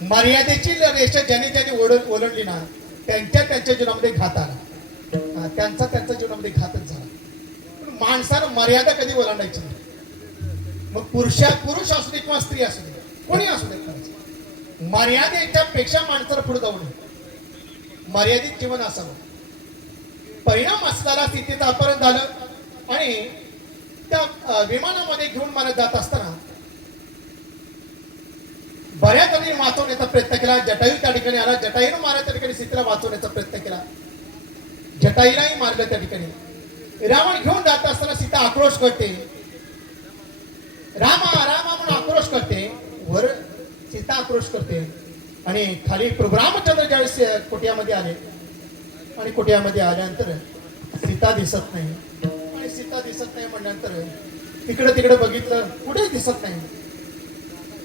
मर्यादेची रेषा ज्याने ज्याने ओलांडली ना त्यांच्या जीवनामध्ये घात आला त्यांच्या जीवनामध्ये घातच झाला पण माणसानं मर्यादा कधी ओलांडायची नाही मग पुरुष असू दे किंवा स्त्री असू दे कोणी असू दे मर्यादेच्या पेक्षा माणसाला पुढे जाऊ नये मर्यादित जीवन असावं परिणाम असताना स्थितीचं अपहरण झालं आणि त्या विमानामध्ये घेऊन मला जात असताना बऱ्याच जणांनी वाचवण्याचा प्रयत्न केला जटायू त्या ठिकाणी आला जटायूने मारा त्या ठिकाणी सीतेला वाचवण्याचा प्रयत्न केला जटायूलाही मारलं त्या ठिकाणी रावण घेऊन जात असताना सीता आक्रोश करते रामा रामा म्हणून आक्रोश करते वर सीता आक्रोश करते आणि खाली प्रभू रामचंद्र ज्यावेळेस कुटियामध्ये आले आणि कुटियामध्ये आल्यानंतर सीता दिसत नाही आणि सीता दिसत नाही म्हणल्यानंतर इकडे तिकडे बघितलं कुठेच दिसत नाही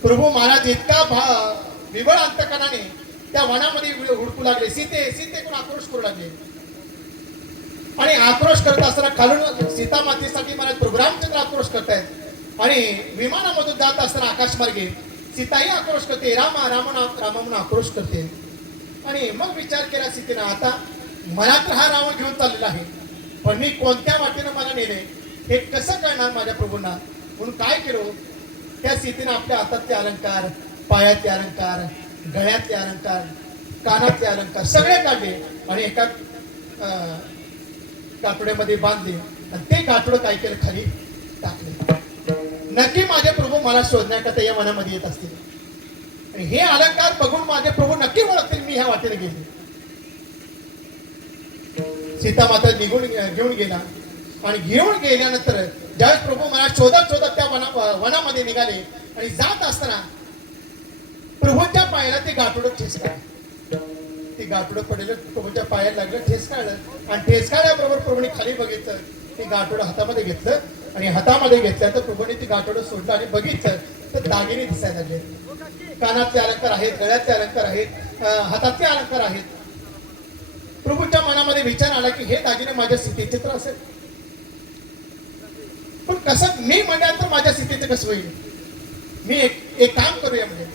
प्रभू महाराज इतका विबळ अंतकणाने त्या वनामध्ये हुडकू लागले सीतेकडून आक्रोश करू लागले आणि आक्रोश करत असताना खालून सीता मातेसाठी महाराज प्रभू रामचंद्र आक्रोश करतायत आणि विमानामधून जात असताना आकाशमार्गे सीताही आक्रोश करते रामा रामा म्हणून आक्रोश करते आणि मग विचार केला सीतेनं आता मला तर हा रावण घेऊन चाललेला आहे पण मी कोणत्या वाटेनं मला नेले हे कसं कळणार माझ्या प्रभूंना म्हणून काय केलं त्या सीतेनं आपल्या हातातले अलंकार पायातले अलंकार गळ्यातले अलंकार कानातले अलंकार सगळे काढले आणि एका कातड्यामध्ये बांधले आणि ते कातडं काय केलं खाली टाकले नक्की माझे प्रभू मला शोधण्याकरता या मनामध्ये येत असतील आणि हे अलंकार बघून माझे प्रभू नक्की ओळखतील मी ह्या वाटेने गेले सीता माता निघून घेऊन गेला आणि घेऊन गेल्यानंतर ज्यावेळेस प्रभू मला शोधत त्या वनामध्ये निघाले आणि जात असताना प्रभूच्या पायाला ते गाठोडं ठेस काढलं ते गाठोडं पडलेलं प्रभूच्या पायाला लागलं ठेस काढलं आणि ठेस काढल्याबरोबर प्रभूने खाली बघितलं ते गाठोडं हातामध्ये घेतलं आणि हातामध्ये घेतलं तर प्रभूने ते गाठोडं सोडलं आणि बघितलं तर दागिने दिसायला लागले कानातले अलंकार आहेत गळ्यातले अलंकार आहेत हातातले अलंकार आहेत प्रभूच्या मनामध्ये विचार आला की हे दागिने माझ्या स्थितीचे तर असेल पण कसं मी म्हटल्यानंतर माझ्या स्थितीचं कसं होईल मी एक काम करूया म्हणजे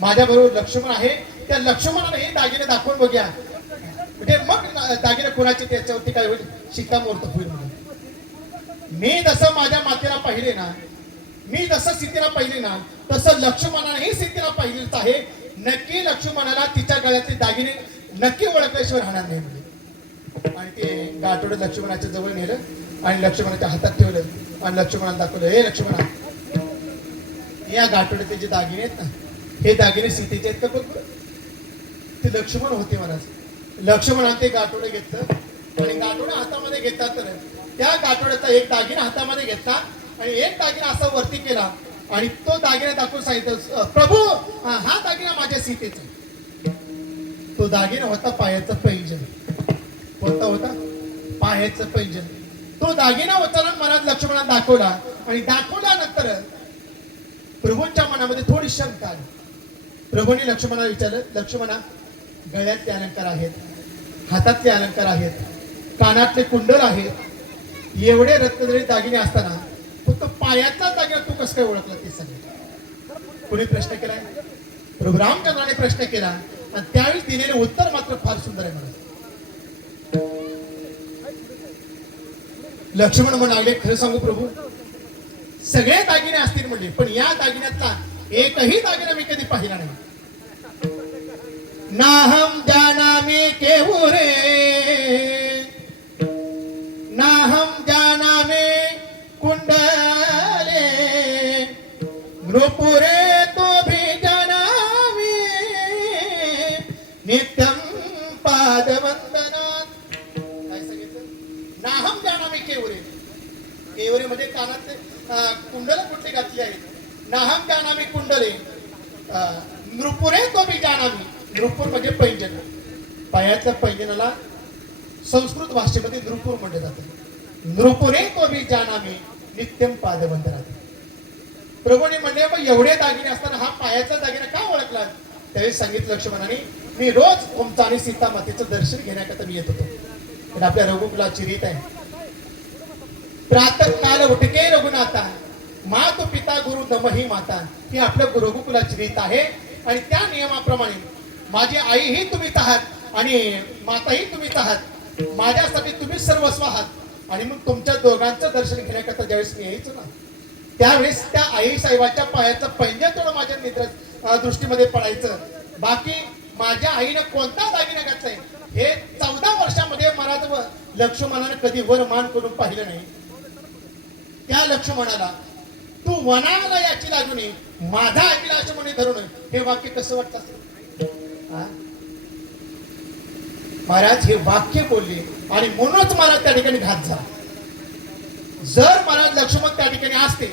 माझ्या बरोबर लक्ष्मण आहे त्या लक्ष्मणाला हे दागिने दाखवून बघूया म्हणजे मग दागिने कुणाचे त्याच्यावरती काय होईल शिक्कामोर्तब होईल म्हणून मी जसं माझ्या मातेला पाहिले ना मी जसं सीतेला पाहिले ना तसं लक्ष्मणानेही सीतेला पाहिलेच आहे नक्की लक्ष्मणाला तिच्या गळ्यातले दागिने नक्की ओळखल्याशिवाय राहणार नाही म्हणजे. आणि ते गाठोडे लक्ष्मणाच्या जवळ नेलं आणि लक्ष्मणाच्या हातात ठेवलं आणि लक्ष्मणाला दाखवलं, हे लक्ष्मणा, या गाठोड्याचे जे दागिने आहेत ना, हे दागिने सीतेचे आहेत का बघ. ते लक्ष्मण होते महाराज. लक्ष्मणाने ते गाठोडे घेतलं आणि गाठोडा हातामध्ये घेतला, तर त्या गाठोड्याचा एक दागिना हातामध्ये घेतला आणि एक दागिना असा वरती केला आणि तो दागिना दाखवून सांगितलं, प्रभू हा दागिना माझ्या सीतेचा. तो दागिना होता पायाचं पैंजण. कोणता होता? पायाचं पैंजण. तो दागिना उचलून मनात लक्ष्मणाला दाखवला आणि दाखवल्यानंतर प्रभूंच्या मनामध्ये थोडी शंका आली. प्रभूंनी लक्ष्मणाला विचारलं, लक्ष्मणा, गळ्यातले अलंकार आहेत, हातातले अलंकार आहेत, कानातले कुंडल आहेत, एवढे रत्नजडित दागिने असताना फक्त पायातला दागिना तू कसं काय ओळखला ते सांगितलं. कुणी प्रश्न केलाय? प्रभू रामचंद्राने प्रश्न केला आणि त्यावेळी दिलेले उत्तर मात्र फार सुंदर आहे. मला लक्ष्मण म्हणाले, खरं सांगू प्रभू, सगळे दागिने असतील म्हणले, पण या दागिन्यातला एकही दागिना मी कधी पाहिला नाही. नाहम जानामि केहू रे, नाहम जानामि कुंडले, नृपुरे तो भी जानामि, नित्यम पादवंदनात. काय सांगितलं? नाहम जानामि केवरे. केवरे म्हणजे कानातले कुंडल कुठली घातली आहेत. नाहम जानामि कुंडले, नृपुरे तो भी जानामि. नृपूर म्हणजे पैंजन. पायातल्या पैंजनाला संस्कृत भाषेमध्ये नृपूर म्हटले जाते. नृपुरे तो भी जानामि नित्यम पादवंदनात. प्रभूने म्हणले, मग एवढे दागिने असताना हा पायाचा दागिना का ओळखला? त्यावेळी सांगितलं लक्ष्मणाने, मी रोज तुमचं आणि सीता मातेचं दर्शन घेण्याकरता मी येत होतो. पण आपल्या रघुकुलाची रीत आहे, प्रातः काल उठके रघुनाथा, मातु पिता गुरु दमही माता. ही आपल्या रघुकुलाची रीत आहे आणि त्या नियमाप्रमाणे माझी आईही तुम्हीच आहात आणि माताही तुम्हीच आहात. माझ्यासाठी तुम्ही सर्वस्व आहात आणि मग तुमच्या दोघांचं दर्शन घेण्याकरता ज्यावेळेस मी यायचो ना, त्यावेळेस त्या आई साहेबाच्या पायाचं पैंजण थोडं माझ्या दृष्टीमध्ये पडायचं. बाकी माझ्या आईनं कोणता दागिना घातलाय हे 14 वर्षामध्ये मला लक्ष्मणाने कधी वर मान करून पाहिलं नाही. त्या लक्ष्मणाला तू वनाला याची लागू नये, माझा अभिलाष म्हणे धरून, हे वाक्य कसं वाटतं असेल? महाराज हे वाक्य बोलले आणि म्हणूनच मला त्या ठिकाणी घात झाला. जर महाराज लक्ष्मण त्या ठिकाणी असते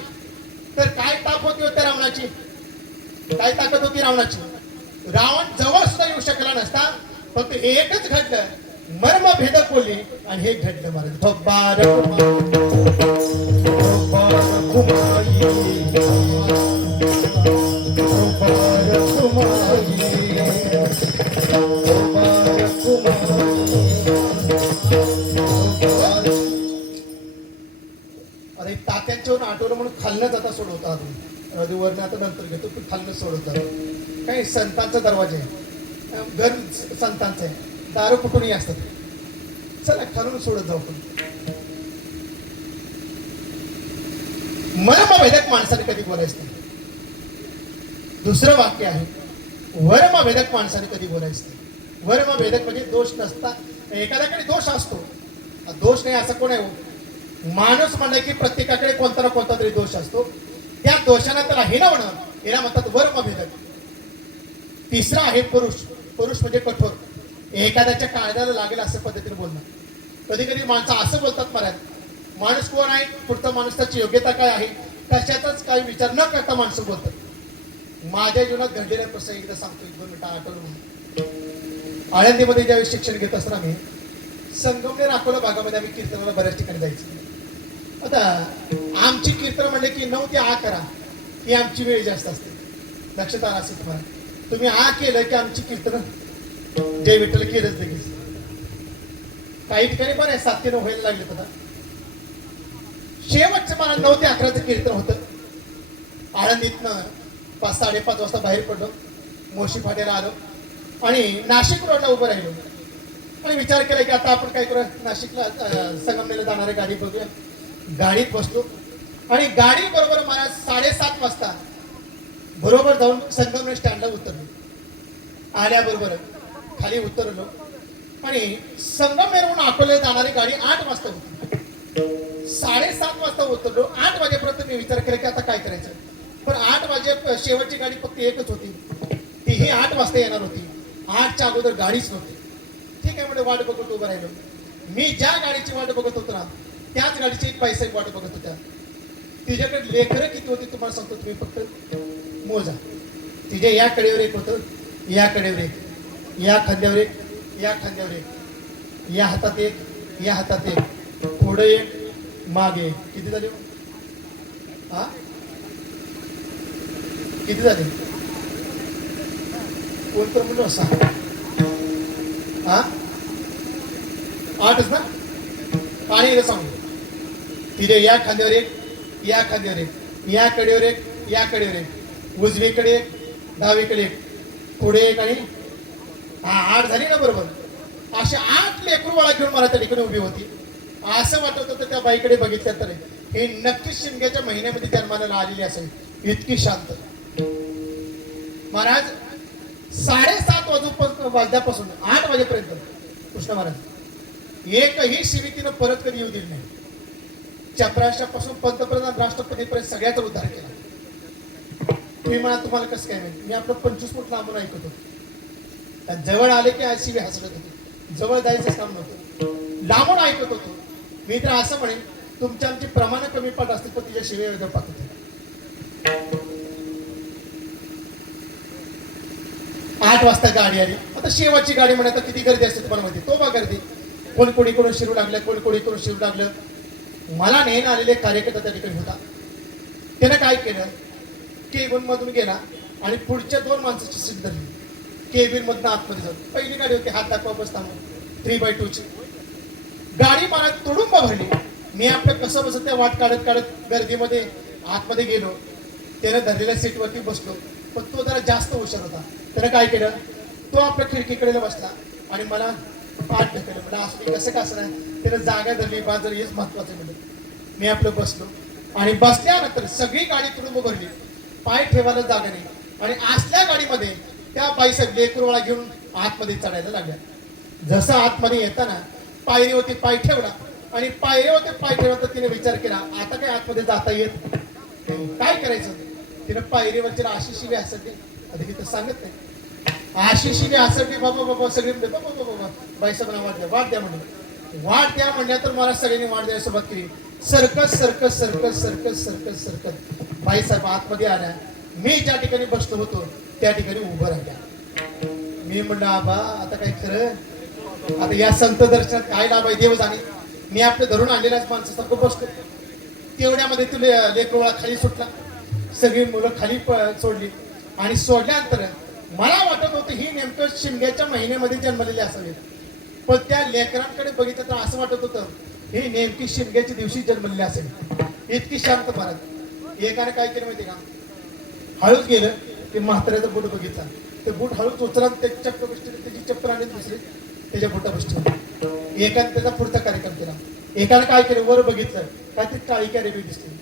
तर काय ताप होती होती रावणाची, काय ताकद होती रावणाची. रावण जवळ सुद्धा येऊ शकला नसता. फक्त एकच घडलं, मर्म भेदक बोलले आणि हे घडलं महाराज. अरे तात्यांच्यावर आठवलं म्हणून खालनं जाता सोडवता वरनं आता नंतर घेतो, पण खालनं सोडवतात. काही संतांचा दरवाजा आहे, घर संतांचं आहे, दारू कुठूनही असतात. चला खालून सोडत जाऊ. पण मर्मभेदक माणसाने कधी बोलायचं नाही. दुसरं वाक्य आहे, वर्मभेदक माणसाने कधी बोलायचं नाही. वर्मभेदक म्हणजे दोष नसता, एखाद्याकडे दोष असतो, दोष नाही असं कोण आहे? माणूस म्हणलं की प्रत्येकाकडे कोणता ना कोणता तरी दोष असतो. त्या दोषाला त्याला हिणवणं, याला म्हणतात वर्मभेदक. तिसरा आहे पुरुष. पुरुष म्हणजे कठोर, एखाद्याच्या काळजाला लागेल असं पद्धतीने बोलणं. कधी कधी माणसं असं बोलतात, महाराज माणूस कोण आहे, पुढचा माणूस त्याची योग्यता काय आहे, कशाचाच काही विचार न करता माणसं बोलतात. माझ्या जीवनात घडलेला प्रसंग एकदा सांगतो, 1-2 मिनिटं आठवलं म्हणून. आळंदीमध्ये ज्यावेळी शिक्षण घेत असताना मी संगमनेर अकोला भागामध्ये आम्ही कीर्तनाला बऱ्याच ठिकाणी जायचं. आता आमची कीर्तन म्हणले की 9 ते 8 करा, ही आमची वेळ जास्त असते. लक्षात आलं असेल तुम्हाला. तुम्ही आ केलं की आमची कीर्तन जय विठ्ठल केलंच लगेच. काही ठिकाणी पण 7 ते 9 व्हायला लागले. आता शेवटचं मला 9 ते 11चं कीर्तन होतं. आळंदीतनं 5-5:30 वाजता बाहेर पडलो, मोशी फाट्याला आलो आणि नाशिक रोडला उभं राहिलो आणि विचार केला की आता आपण काय करू, नाशिकला संगमनेरला जाणारी गाडी बघूया. गाडीत बसलो आणि गाडी बरोबर मला 7:30 वाजता बरोबर जाऊन संगमनेर स्टँडला उतरलो. आल्याबरोबर खाली उतरलो आणि संगमेरहून अकोल्याला जाणारी गाडी 8 वाजता होती. 7:30 वाजता उतरलो. 8 वाजेपर्यंत मी विचार केला की आता काय करायचं. पण 8 वाजे शेवटची गाडी फक्त एकच होती, तीही 8 वाजता येणार होती. 8च्या अगोदर गाडीच नव्हती. ठीक आहे म्हणजे वाट बघत उभं राहिलो. मी ज्या गाडीची वाट बघत होतो ना त्याच गाडीची एक पैसे वाट बघत होत्या. तिच्याकडे लेकरं किती होती तुम्हाला सांगतो, तुम्ही फक्त मोजा. तिच्या या कडेवर एक होतं, या कडेवर एक, या खांद्यावर एक, या खांद्यावर एक, या हातात एक, या हातात एक, पुढे एक, मागे एक. किती झाले हा किती झाले कोणतं म्हणलं असा हा 8च ना. आणि सांगतो तिथे या खांद्यावर एक, या खांद्यावर एक, या कडेवर एक, या कडेवर एक, उजवीकडे एक, डावीकडे एक, पुढे एक आणि 8 झाली ना बरोबर. असे 8 लेकरू बाळा घेऊन मला त्या ठिकाणी उभी होती. असं वाटत होतं त्या बाईकडे बघितलं तर हे नक्कीच शिमग्याच्या महिन्यामध्ये जन्माला आलेली असेल, इतकी शांत. महाराज 7:30 वाजल्यापासून 8 वाजेपर्यंत कृष्ण महाराज एकही शिवी तिनं परत कधी येऊ दिली नाही. चपराशापासून पंतप्रधान राष्ट्रपतीपर्यंत सगळ्याचा उद्धार केला. तुम्ही म्हणा तुम्हाला कसं काय माहिती, मी आपलं 25 फूट लांबून ऐकत होतो. जवळ आले की आज शिवी हसत होती. जवळ जायचंच काम नव्हतं, लांबून ऐकत होतो. मी तर असं म्हणेन तुमच्या आमची प्रमाण कमी पडत असतील पण तिच्या शिव्या वेगळं पाहत होते. 8 वाजता गाडी आली. आता शेवटची गाडी म्हणत किती गर्दी असते तुम्हाला माहिती. तो बा गर्दी, कोण कोणीकडून शिरू लागलं, कोण कोणीकडून शिरू लागलं. मला नेहमी आलेले कार्यकर्ता त्या ठिकाणी होता. त्यानं काय केलं, केबिन मधून गेला आणि पुढच्या 2 माणसाची सीट धरली. केबिन मधून आतमध्ये जाऊन पहिली गाडी होती हात दाखवा बसता 3x2 ची गाडी मला तुडुंब भरली. मी आपलं कसं बसत त्या वाट काढत काढत गर्दीमध्ये आतमध्ये गेलो. त्यानं धरलेल्या सीटवरती बसलो. पण तो जरा जास्त हुशार होता. त्यानं काय केलं, तो आपल्या खिडकीकडे बसला आणि मला पाठ ढकललं. मला असं कसं का असं नाही, त्यानं जागा धरली बाजर, हेच महत्वाचं म्हणलं. मी आपलं बसलो आणि बसल्यानंतर सगळी गाडी तुडुंब भरली. पाय ठेवायला जागा नाही आणि असल्या गाडीमध्ये त्या बाईसाहेब लेकरवाळा घेऊन आतमध्ये चढायला लागल्या. जसं आतमध्ये येताना पायरीवरती पाय ठेवला आणि पायरीवरती पाय ठेवला तर तिने विचार केला आता काय आतमध्ये जाता येत नाही, काय करायचं. तिने पायरीवरची अशी शिवी हसडली, आधी तर सांगत नाही, अशी शिवी हसडली. बाबा बाबा सगळे बाबा बाबा बाईसाहेबांना वाट द्या म्हणजे वाट द्या म्हणल्या तर मला सगळ्यांनी वाट द्यायला सुरुवात केली. सरकत सरकत सरकत सरकत सरकत सरकत बाईसाहेब आतमध्ये आल्या. मी ज्या ठिकाणी बसलो होतो त्या ठिकाणी उभं राहिल्या. मी म्हणलं आबा आता काय खरं, आता या संत दर्शनात काय लाभ आहे देव जाणे. मी आपलं धरून आणलेल्याच माणसासारखं बसतो. तेवढ्यामध्ये तुला लेकरोळा खाली सुटला. सगळी मुलं खाली सोडली आणि सोडल्यानंतर मला वाटत होतं ही नेमकं शिमग्याच्या महिन्यामध्ये जन्मलेली असावी. पण त्या लेकरांकडे बघितलं तर असं वाटत होतं ही नेमकी शिमग्याच्या दिवशी जन्मलेली असेल. इतकी शांत महाराज. एकाने काय केलं माहिती का, हळूच गेलं ते म्हाताऱ्याचं बूट बघितला. ते बूट हळूच उचला ते चक्क बसते, त्याची चप्पल आणि दुसरी त्याच्या बुटा बसते. एकाने त्याचा पुढचा कार्यक्रम केला. एकाने काय केलं, वर बघितलं काय ते काळी कॅरी बॅग दिसते.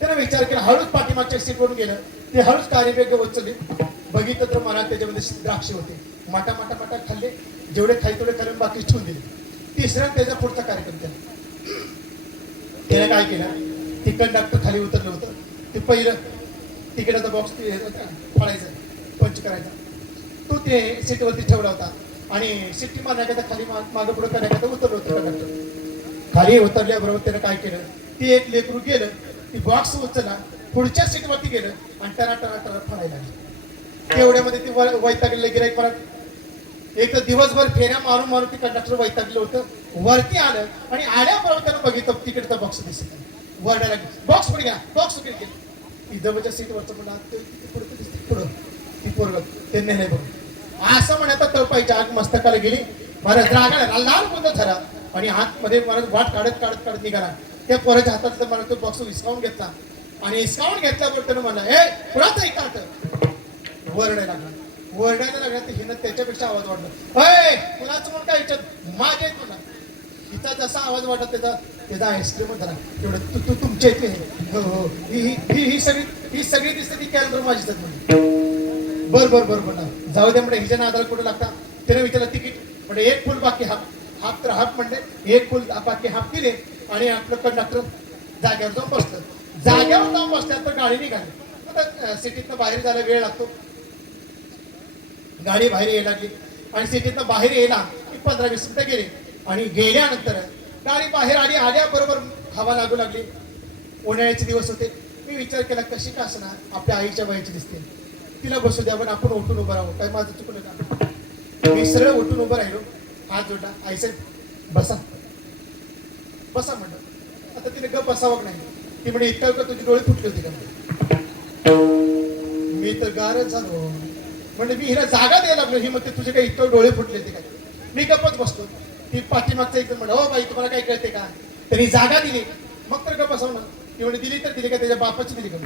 त्याने विचार केला, हळूच पाठीमागच्या सीटवरून गेलं. ते हळूच कॅरी बॅग उचलली. बघितलं तर मला त्याच्यामध्ये द्राक्ष होते. माटा माटा माटा खाल्ले, जेवढे खाई तेवढे खाल्ले बाकी ठेवून दिले. तिसऱ्याने त्याचा पुढचा कार्यक्रम केला. त्याने काय केलं, ते कंडक्टर खाली उतरलं होतं. ते पहिलं तिकिटाचा बॉक्स फाडायचा, पंच करायचा, तो ते सीटवरती ठेवला होता आणि शिट्टी मारण्याकरता खाली मागं पुढे करण्याकरता उतरलं होतं कंडक्टर. खाली उतरल्याबरोबर त्यानं काय केलं, ती एक लेकरू गेलं, ती बॉक्स उचलला, पुढच्या सीटवरती गेलं आणि टना टना टना फाडायला लागली. तेवढ्यामध्ये ती वैतागलेलं गिराईक परत एक तर दिवसभर फेऱ्या मारून मारून ती कंडक्टर वैतागलं होतं. वरती आलं आणि आल्याबरोबर त्यानं बघितलं तिकीटचा बॉक्स दिसत वरडायला बॉक्स पुढे घ्या, बॉक्स पुढे घ्या. ती जवळच्या सीटवरचं म्हणा पुढे दिसते पुढं ती पोरग ते नेहमी बघ असं म्हणत तळपायच्या आग मस्तकाला गेली. मला रागाला लाल बंद झाला आणि हातमध्ये मला वाट काढत काढत काढत निघाला. त्या पोराच्या हातातलं मला तो बॉक्स हिसकावून घेतला आणि हिसकावून घेतल्यावर त्यानं म्हणला हे कुणाचं ऐकाट वरडायला लागला. वरडायला लागला तर हिनं त्याच्यापेक्षा आवाज वाढला. अय कुणाचं म्हणून काय याच्यात माझ्या येत म्हणा. हिचा जसा आवाज वाटत त्याचा आईस्क्रीम झाला तेवढं तू तुमच्या इथे हो हो ही सगळी दिसते ती कॅलेंडर माझीच म्हणजे बरं जाऊ दे म्हणजे हिच्या नादाला कुठं लागता. त्याने विचारलं तिकीट म्हणजे एक फुल बाकी हाफ तर हाफ म्हणजे एक फुल बाकी हाफ दिले आणि आपलं कंडक्टर जाग्यावर जाऊन बसलं. जाग्यावर जाऊन बसल्यानंतर गाडी निघाली. आता सिटीतनं बाहेर जायला वेळ लागतो. गाडी बाहेर यायला लागली आणि सिटीतनं बाहेर यायला 15-20 मिनिटं गेली आणि गेल्यानंतर गाडी बाहेर आली. आल्याबरोबर हवा लागू लागली. उन्हाळ्याचे दिवस होते. मी विचार केला कशी का असणार आपल्या आईच्या वयाची दिसते, तिला बसू द्या पण आपण उठून उभं राहू. काय माझं चुकलं का? मी सरळ उठून उभं राहिलो, हात जोडला. आई साहेब बसा बसा म्हणलं. आता तिने गप बसावं नाही. ती म्हणजे इतकं का तुझी डोळे फुटले होते का? मी तर गारच झालो. म्हणजे मी हिला जागा द्यायला लागलो. ही म्हणते तुझे काही इतकं डोळे फुटले होते काय? मी गप्पच बसतो. ती पाठीमागचा एकदम म्हणलं हो बाई तुम्हाला काय कळते का? त्यांनी जागा दिली मग तर गप बसवलं. ती म्हणजे दिली तर दिली का त्याच्या बापाची दिली का?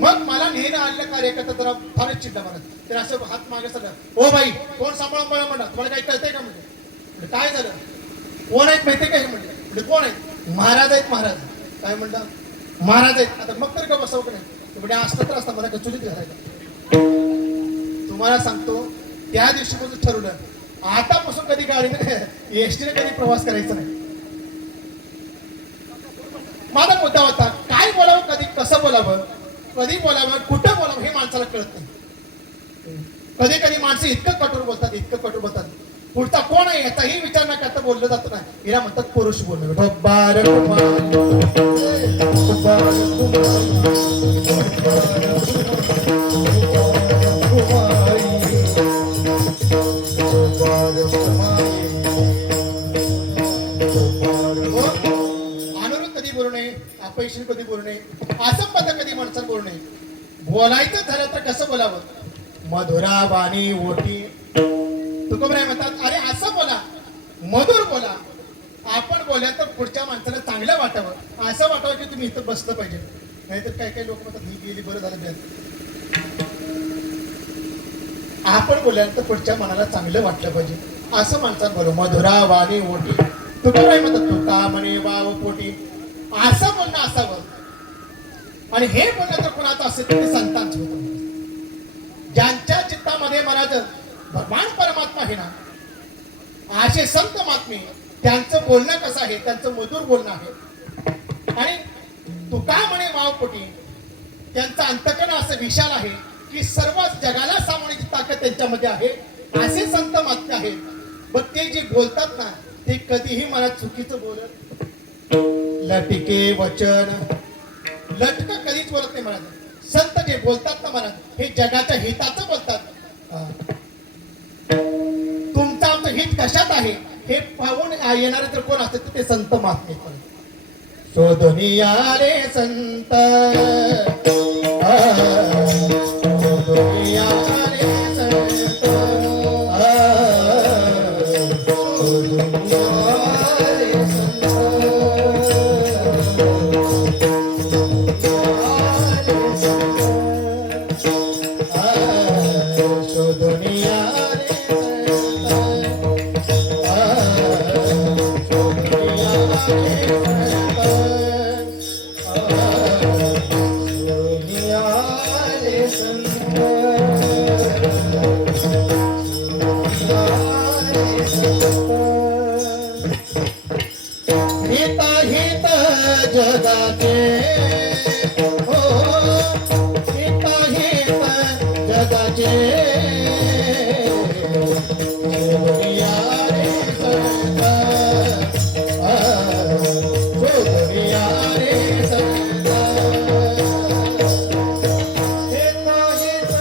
मग मला नेहमी आलेल्या कार्यकर्ता जरा फारच चिडला मला. तर असं हात मागे सगळं हो बाई कोण सांभाळून बघा म्हणा तुम्हाला काही कळतंय का? म्हणजे काय झालं? कोण आहेत माहितीये का? हे म्हणजे कोण आहेत? महाराज आहेत. महाराज काय म्हणता? महाराज आहेत. आता मग तर गप बसव का नाही? म्हणजे असलं तर असतं मला का चुलीत घालायला. तुम्हाला सांगतो त्या दिवशीपासून ठरवलं आतापासून कधी गाडीने एसटीने कधी प्रवास करायचा नाही. माझा मुद्दा होता काय बोलावं, कधी कसं बोलावं, कधी बोलावं, कुठं बोलावं हे माणसाला कळत नाही. कधी कधी माणसं इतकं कठोर बोलतात पुढचा कोण आहे याचाही विचार न करता बोललं जातं ना. हिला म्हणतात पुरुष बोलणं. कधी बोलू नये, अपयशी कधी बोलू नये, असंबद्ध कधी माणसाला बोलू नये. बोलायचं झालं तर कसं बोलावं? मधुरा वाणी ओटी. तुकोबराय म्हणतात अरे असं बोला, मधुर बोला. आपण बोलल्या तर पुढच्या माणसाला चांगलं वाटावं, असं वाटावं की तुम्ही इथं बसलं पाहिजे. नाहीतर काही लोक म्हणतात ही गेली बरं झालं. आपण बोलल्यानंतर पुढच्या मनाला चांगलं वाटलं पाहिजे असं माणसाला बोलू. मधुरा वाणी ओटी. तुकोबराय म्हणतात तुका म्हणे वाव पोटी. असं बोलणं असावं. आणि हे बोलणं तर कोणाचं असेल तर ते संतांचं होतं. ज्यांच्या चित्तामध्ये महाराज भगवान परमात्मा आहे ना असे संत महात्मे त्यांचं बोलणं कसं आहे, त्यांचं मधुर बोलणं आहे. आणि तुका म्हणे वावपोटी त्यांचं अंतकरण असं विशाल आहे की सर्व जगाला सामावण्याची ताकद त्यांच्यामध्ये आहे. असे संत महात्मे आहेत. पण ते जे बोलतात ना ते कधीही मला चुकीचं बोलत लटके वचन लटक कधीच बोलत नाही महाराज. संत जे बोलतात ना महाराज हे जगाच्या हिताचं बोलतात. तुमचं आमचं हित कशात आहे हे पाहून येणारे तर कोण असते तर ते संत महात्मे. शोधनी आले संत शोधनी आले संत शोधनी आले संत शोधनी आले हित हित जगाचे हो हित हित जगाचे शोधनिया रे संत शोधनिया रे संत हित हित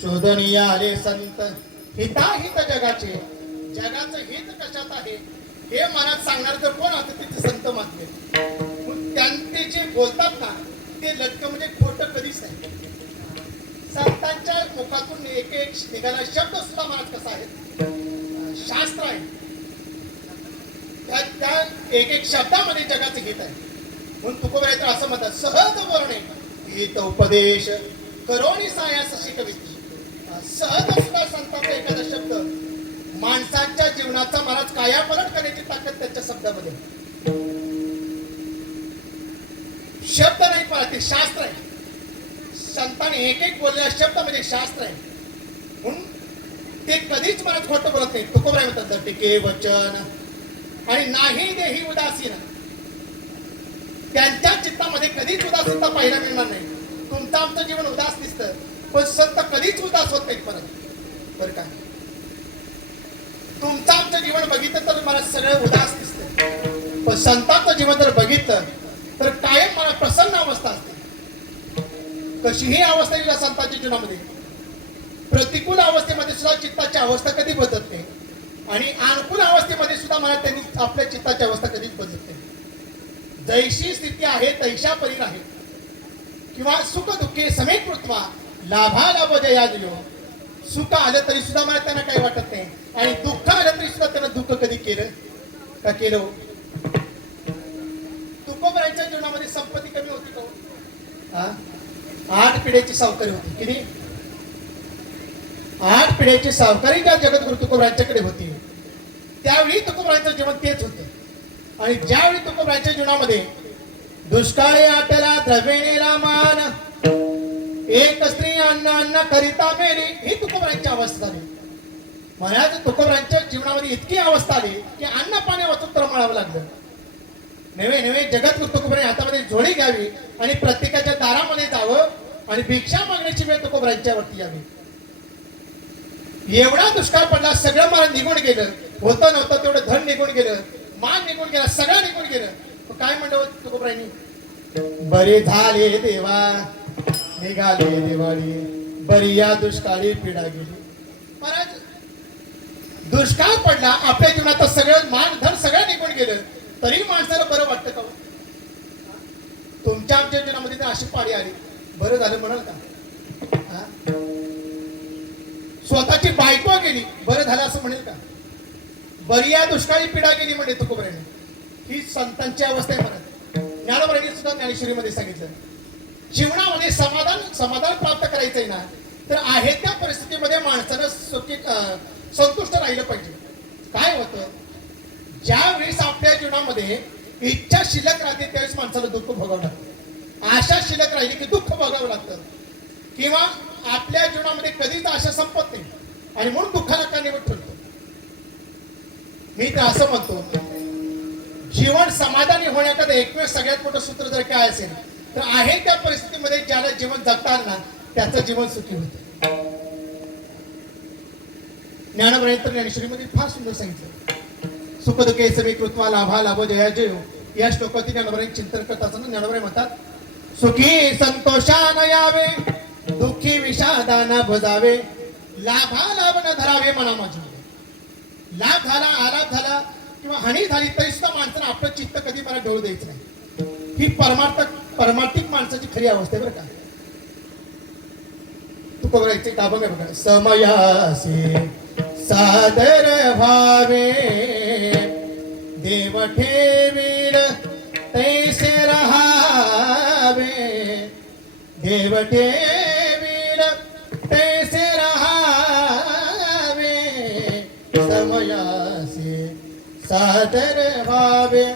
शोधनिया रे संत हिताहित जगाचे. जगाचं हित कशात आहे हे मनात सांगणार तर कोण असतं ते संत महात्मे. त्यांचे जे बोलतात ना ते लटक म्हणजे खोटं कधीच नाही. संतांच्या मुखातून एक एक निघाला शब्द सुद्धा मनात कसा आहे शास्त्र आहे. त्या एक एक शब्दामध्ये जगाचं गीत आहे. म्हणून तुकोबराय तर असं म्हणतात, सहज बोलणे गीत उपदेश करोनी सायास शिकवित. सहज सुद्धा संतांचा एखादा शब्द माणसाच्या जीवनाचा महाराज कायापालट करण्याची ताकद त्याच्या शब्दामध्ये. शब्द नाही पण ते शास्त्र आहे. संतांनी एक एक बोललेला शब्द म्हणजे शास्त्र आहे. म्हणून ते कधीच महाराज खोटं बोलत नाही. तुकोबराय म्हणतात टिके वचन आणि नाही देही उदासीन. त्यांच्या चित्तामध्ये कधीच उदासीनता पाहायला मिळणार नाही. तुमचं आमचं जीवन उदास दिसतं पण संत कधीच उदास होत नाही परत. बरं का, तुमचं आमचं जीवन बघितलं तर मला सगळं उदास दिसतं, पण संतांचं जीवन जर बघितलं तर कायम मला प्रसन्न अवस्था असते. कशीही अवस्था येईल संतांच्या जीवनामध्ये, प्रतिकूल अवस्थेमध्ये सुद्धा चित्ताची अवस्था कधी बदलत नाही आणि अनुकूल अवस्थेमध्ये सुद्धा मला त्यांनी आपल्या चित्ताची अवस्था कधीच बदलत नाही. जैशी स्थिती आहे तैशा परी आहे किंवा सुख दुःखे समेत कृत्वा लाभा लाभ जया दियो. सुख आलं तरी सुद्धा मला त्यांना काही वाटत नाही आणि दुःख आलं तरी सुद्धा त्यांना दुःख कधी केलं का केलं. तुकोबरायांच्या जीवनामध्ये संपत्ती कमी होती का? 8 पिढ्याची सावकारी होती. किती? 8 पिढ्याची सावकारी ज्या जगद्गुरु तुकोबरायांच्याकडे होती त्यावेळी तुकोबरायांचं जीवन तेच होतं. आणि ज्यावेळी तुकोबरायांच्या जीवनामध्ये दुष्काळी आटला द्रव्येनेला मान, एक स्त्री अन्न अन्न करिता मेली, ही तुकोबरायांची अवस्था झाली. महाराज तुकोबरायांच्या जीवनामध्ये इतकी अवस्था आली की अन्न पाणी वाचून तळमळावं लागलं. नवे नवे जगद्गुरु तुकोबराय हातामध्ये झोळी घ्यावी आणि प्रत्येकाच्या दारामध्ये जावं आणि भिक्षा मागण्याची वेळ तुकोबरायांच्यावरती यावी. एवढा दुष्काळ पडला, सगळं मला निघून गेलं. होतं नव्हतं तेवढं धन निघून गेलं, मान निघून गेला, सगळं निघून गेलं. काय म्हणलं तुकोबरायांनी? बरे झाले देवा निघाले दिवाळी, बरी या दुष्काळी पिढा गेली. महाराज दुष्काळ पडला, आपल्या जीवनात सगळं मान धन सगळं निघून गेलं तरी माणसाला बरं वाटतं का? तुमच्या आमच्या जीवनामध्ये तर अशी पाळी आली, बरं झालं म्हणाल का? स्वतःची बायको गेली, बरं झालं असं म्हणेल का? बरी या दुष्काळी पिढा गेली म्हणजे तुकोबरायाने. ही संतांची अवस्था आहे. म्हणत ज्ञानोबरायांनी सुद्धा ज्ञानेश्वरीमध्ये सांगितलं, जीवनामध्ये समाधान प्राप्त करायचंय ना तर आहे त्या परिस्थितीमध्ये माणसानं संतुष्ट राहिलं पाहिजे. काय होतं, ज्या वेळेस आपल्या जीवनामध्ये इच्छा शिल्लक राहते त्यावेळेस माणसाला दुःख भोगावं लागतं. आशा शिल्लक राहिली की दुःख भोगावं लागतं किंवा आपल्या जीवनामध्ये कधीच आशा संपत नाही आणि म्हणून दुःखाला कारणीभूत ठरतो. मी तर असं म्हणतो, जीवन समाधानी होण्याकडे एकमेव सगळ्यात मोठं सूत्र जर काय असेल तर आहे त्या परिस्थितीमध्ये ज्याला जीवन जगता आलं ना त्याचं जीवन सुखी होतं. ज्ञानोबरायांनी तर ज्ञानेश्वरीमध्ये फार सुंदर सांगितलं, सुख दुःखे समे कृत्वा लाभा लाभ जया जयो. या श्लोकातील ज्ञानोबरायांनी चिंतन करत असताना ज्ञानोबराय म्हणतात, सुखी संतोषान यावे, दुःखी विषादाना भजावे, लाभा लाभ न धरावे मना माझी. लाभ झाला, आलाभ झाला किंवा हानी झाली तरी सुद्धा माणसानं आपलं चित्त कधी मला ढवळू द्यायचं नाही. ही परमार्थिक माणसाची खरी अवस्था आहे. बरं का, तुकोबरायांचे काबंग आहे बघा, समयासी सादर भावे देव ठेवील तैसे रहावे, देव ठेवील तैसे रहावे, समयासी सादर भावे.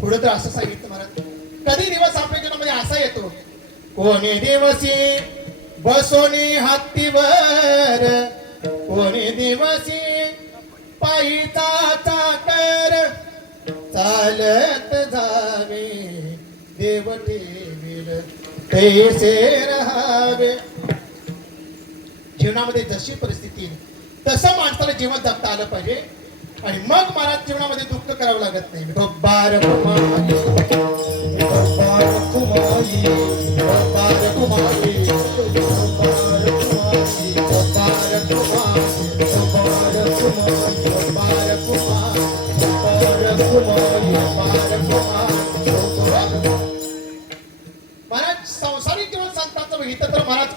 पुढे तर असं सांगितलं महाराज, कधी दिवस आपल्या जीवनामध्ये असा येतो, कोणी दिवसी बसोनी हत्तीवर, कोणी दिवसी पायीचा चाकर, चालत जावे देव ठेवील तैसे रहावे. जीवनामध्ये जशी परिस्थिती येईल तसं माणसाला जीवन जगता आलं पाहिजे आणि मग महाराज जीवनामध्ये दुःख करावं लागत नाही. बार कुमारी, बार कुमारी, बार कुमारी, बार कुमारी, बार कुमारी, बार कुमारी, बार कुमारी. महाराज संसारिक जीवन संतांचं बघितलं तर महाराज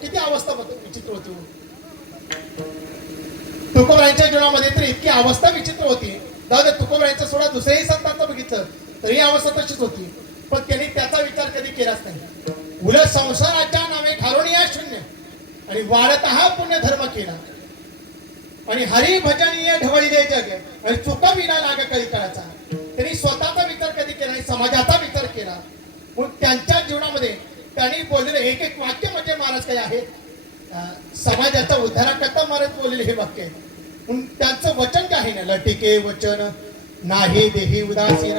किती अवस्था विचित्र होती. तुकोबरायांच्या जीवनामध्ये तर इतकी अवस्था विचित्र होती. तरी अवस्था तशीच होती, पण त्यांनी त्याचा विचार कधी केलाच नाही. उलट संसाराच्या नावे घालून या शून्य आणि वाढत हा पुण्य धर्म केला आणि हरी भजनीय ढवळीले जग आणि चुकविला लाग कधी काळाचा. त्यांनी स्वतःचा विचार कधी केला नाही, समाजाचा विचार केला. मग त्यांच्या जीवनामध्ये त्यांनी बोललेलं एक एक वाक्य म्हणजे महाराज काय आहे, समाजाचा उद्धाराकरता महाराज बोललेले हे वाक्य आहे. म्हणून त्यांचं वचन काय आहे ना, लटिके वचन नाही देही उदासीन,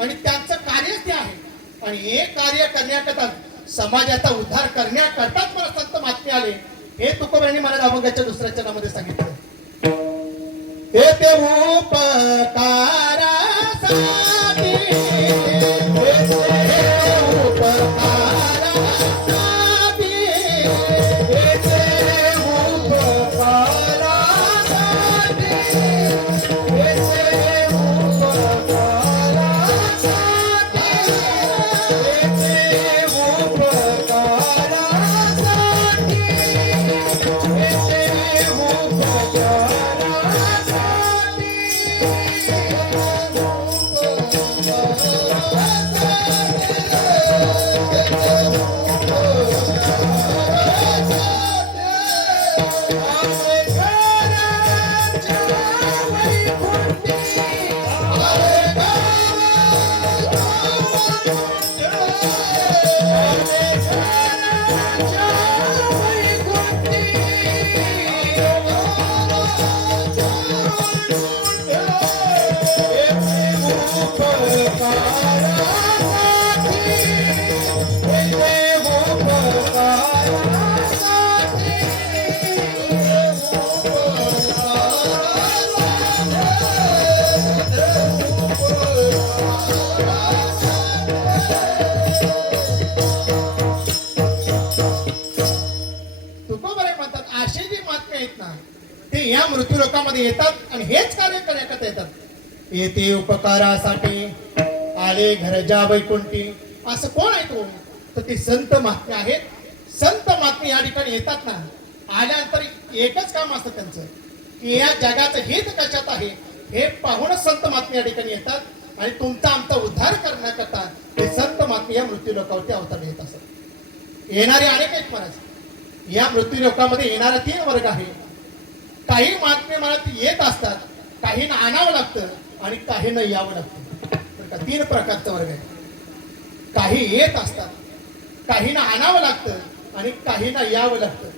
आणि त्यांचं कार्यच ते आहे. आणि हे कार्य करण्याकरता समाजाचा उद्धार करण्याकरताच मला संत महात्मे आले, हे तुकोबांनी मला अभंगाच्या दुसऱ्या चरणामध्ये सांगितलं. हे ते उपकारासाठी, हे ते उपकारासाठी, हे ते उपकारासाठी, हे ते उपकारासाठी, हे ते उपकारासाठी, हे ते तुकोबारे म्हणतात असे जे महात्मे आहेत ना, ते या मृत्यू लोकांमध्ये येतात आणि हेच कार्य करण्याकरता येतात. येते उपकारासाठी आले घरजा वैकुंठी. असं कोण आहे तो? तर ते संत महात्मे आहेत. संत महात्मे या ठिकाणी येतात ना, आल्यानंतर एकच काम असतं त्यांचं की या जगाचं हित कशात आहे हे पाहूनच संत महात्मे या ठिकाणी येतात आणि तुमचा आमचा उद्धार करण्याकरता हे संत महात्मे या मृत्यू लोकावरती अवतार येत असतात. येणारे अनेक आहेत महाराज. या मृत्यू लोकांमध्ये येणारा 3 वर्ग आहे. काही महात्मे मला येत असतात, काहींना आणावं लागतं आणि काहींना यावं लागतं. बरं का, 3 प्रकारचा वर्ग आहे. काही येत असतात, काहींना आणावं लागतं आणि काहींना यावं लागतं.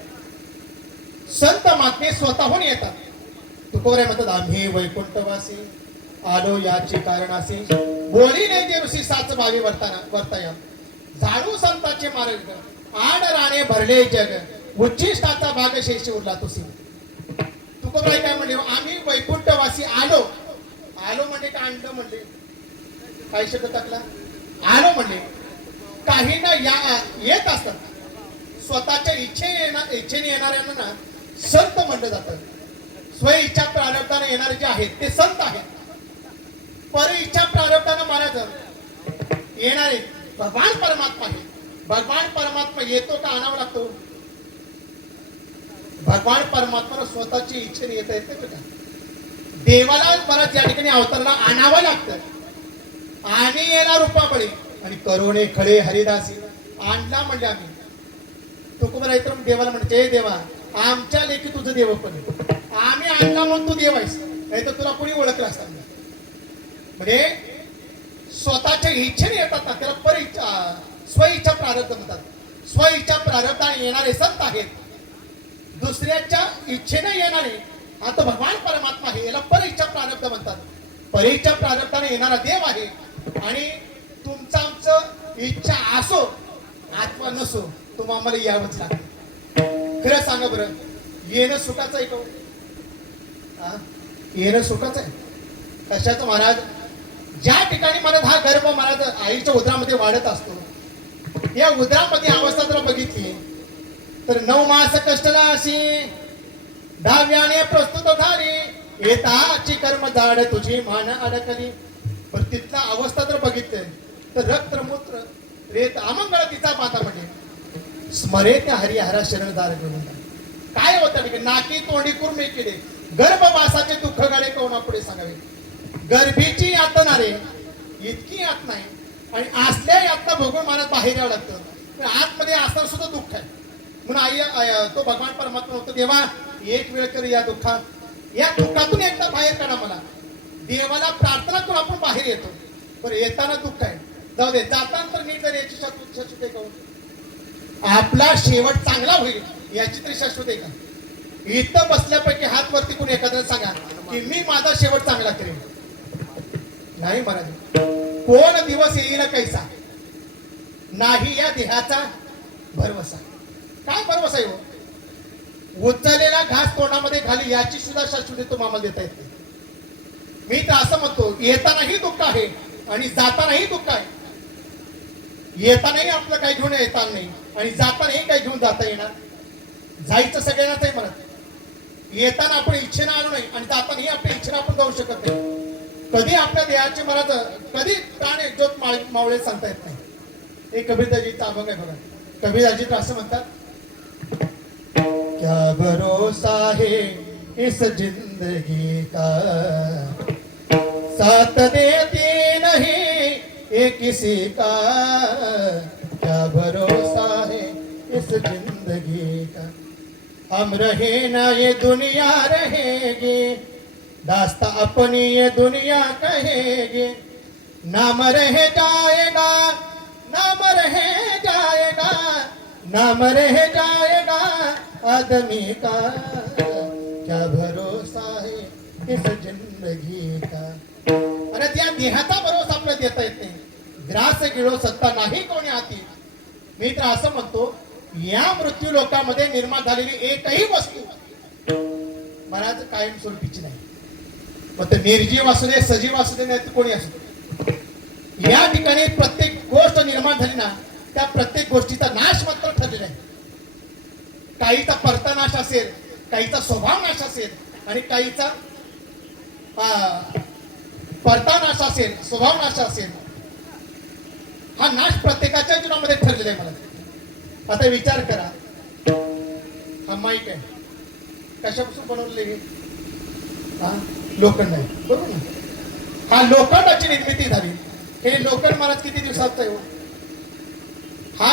संत महात्मे स्वतःहून येतात. तुकोबारे म्हणतात आम्ही वैकुंठवासी आलो याची कारणासी, बोलीने जे ऋषी साच भावी वर्ताया, झाडू संतांचे मार्ग आड राणे भरले जग, उच्चिष्टाचा भाग शेष उरला तुसी. तुकोबाई काय म्हणले, आम्ही वैकुंठवासी आलो. आलो म्हणजे काय, आणलं म्हणले, काय शब्द टाकला, आलो म्हणले. काहींना येत असतात. स्वतःच्या इच्छेने येणाऱ्यांना ना संत म्हणलं जातं. स्व इच्छा प्रारब्धाने येणारे जे आहेत ते संत आहेत. पर इच्छा प्रारब्धाने महाराज येणारे भगवान परमात्मा आहे. भगवान परमात्मा येतो का आणावा लागतो? भगवान परमात्मा स्वतःची इच्छेने येता येते का? देवाला परत या ठिकाणी अवतारला आणावं लागतं. आणि येणार रूपाबळी आणि करुणे खळे हरिदासी. आणला म्हणजे आम्ही तुकोबारा तर देवाला म्हणते, हे देवा आमच्या लेखी तुझं देव पण आहे. आम्ही आणला म्हणून तू देव आहेस, नाही तर तुला कोणी ओळखलं असतं. म्हणजे स्वतःच्या इच्छेने येतात ना, त्याला पर इच्छा स्व इच्छा प्रारब्ध म्हणतात. स्व इच्छा प्रारब्धाने येणारे संत आहेत. दुसऱ्याच्या इच्छेने येणारे आता भगवान परमात्मा आहे, याला पर इच्छा प्रारब्ध म्हणतात. पर इच्छा प्रारब्धाने येणारा देव आहे. आणि तुमचं आमचं इच्छा असो आत्मा नसो, तुम्हाला आम्हाला यावंच लागतं. खरं सांगा बरं, येणं सुखाचं आहे का? येणं सुखाचं आहे कशाचं महाराज? ज्या ठिकाणी महाराज हा गर्भ महाराज आईच्या उदरामध्ये वाढत असतो, या उदरामध्ये अवस्था जर बघितली तर 9 मास कष्टला अशी 10व्याने प्रस्तुत झाली, येताची कर्म जाड तुझी मान अडकली. पण तिथला अवस्था जर बघितलं तर रक्तमूत्र रेत अमंगळ तिचा माता म्हणजे स्मरे त्या हरिहरा शरणदार घेऊन. काय होतं की नाकी तोंडी कुरमे केले, गर्भवासाचे दुःख गाडे कोणा पुढे सांगावे. गर्भीची यातनारे इतकी यातना आहे आणि असल्या यातना भोगून मला बाहेर यावं लागतं. पण आतमध्ये असताना सुद्धा दुःख आहे. म्हणून तो भगवान परमात्मा होतो, देवा एक वेळ कर या दुःखातून एकदा बाहेर काढा मला. देवाला प्रार्थना करून आपण बाहेर येतो. बरं येताना दुःख आहे, जाऊ दे, जाताना तर नीट जर याची शाश्वत आहे का? आपला शेवट चांगला होईल याची तरी शाश्वत आहे का? इथं बसल्यापैकी हात वरती कोणी एखाद्याला सांगा की मी माझा शेवट चांगला करेन. नाही महाराज, कोण दिवस येईल कैसा नाही या देहाचा भरवसा. काय भरवसा आहे हो? उचललेला घास तोंडामध्ये घाली याची सुद्धा शाश्वती तुम्हाला देता येते. मी तर असं म्हणतो, येतानाही दुःख आहे आणि जातानाही दुःख आहे. येतानाही आपलं काही घेऊन येता नाही आणि जातानाही काही घेऊन जाता येणार. जायचं सगळ्यांनाच आहे म्हणत. येताना आपण इच्छेनं आलो नाही आणि जातानाही आपल्या इच्छेनं आपण जाऊ शकत नाही. कधी आपल्या देहाचे महाराज कधी प्राण ज्योत मावळे सांगता येत नाही. हे कबीरदाजीचा अभंग आहे बघा. कबीरदाजी तर असं म्हणतात, क्या भरोसा है इस जिंदगी का, साथ देती नहीं ये किसी का, क्या भरोसा है इस जिंदगी का, हम रहे ना ये दुनिया रहेगी, दास्ता अपनी ये दुनिया कहेगी, नाम रह जाएगा, नाम रह जाएगा, नाम रह जाएगा आदमी का, क्या भरोसा है इस जिंदगी का. अरे त्या देहाचा भरोसा आपल्याला देता येत नाही. ग्रास गिळो सत्ता नाही कोणी हाती. मी तर असं म्हणतो, या मृत्यू लोकामध्ये निर्माण झालेली एकही वस्तू महाराज कायमस्वरूपीची नाही. मग ते निर्जीव असू दे, सजीव असू दे, नाही तर कोणी असू दे, या ठिकाणी प्रत्येक गोष्ट निर्माण झाली ना, त्या प्रत्येक गोष्टीचा नाश मात्र ठरलेला आहे. काहीचा परता नाश असेल, काहीचा स्वभाव नाश असेल आणि काहीचा परता नाश असेल, स्वभाव नाश असेल. हा नाश प्रत्येकाच्या जीवनामध्ये ठरलेला आहे. मला आता विचार करा, हा माईक आहे, कशापासून बनवलेले हे? हा लोखंड आहे, बरोबर ना? हा लोखंडाची निर्मिती झाली. हे लोखंड महाराज किती दिवसाचं आहे हो?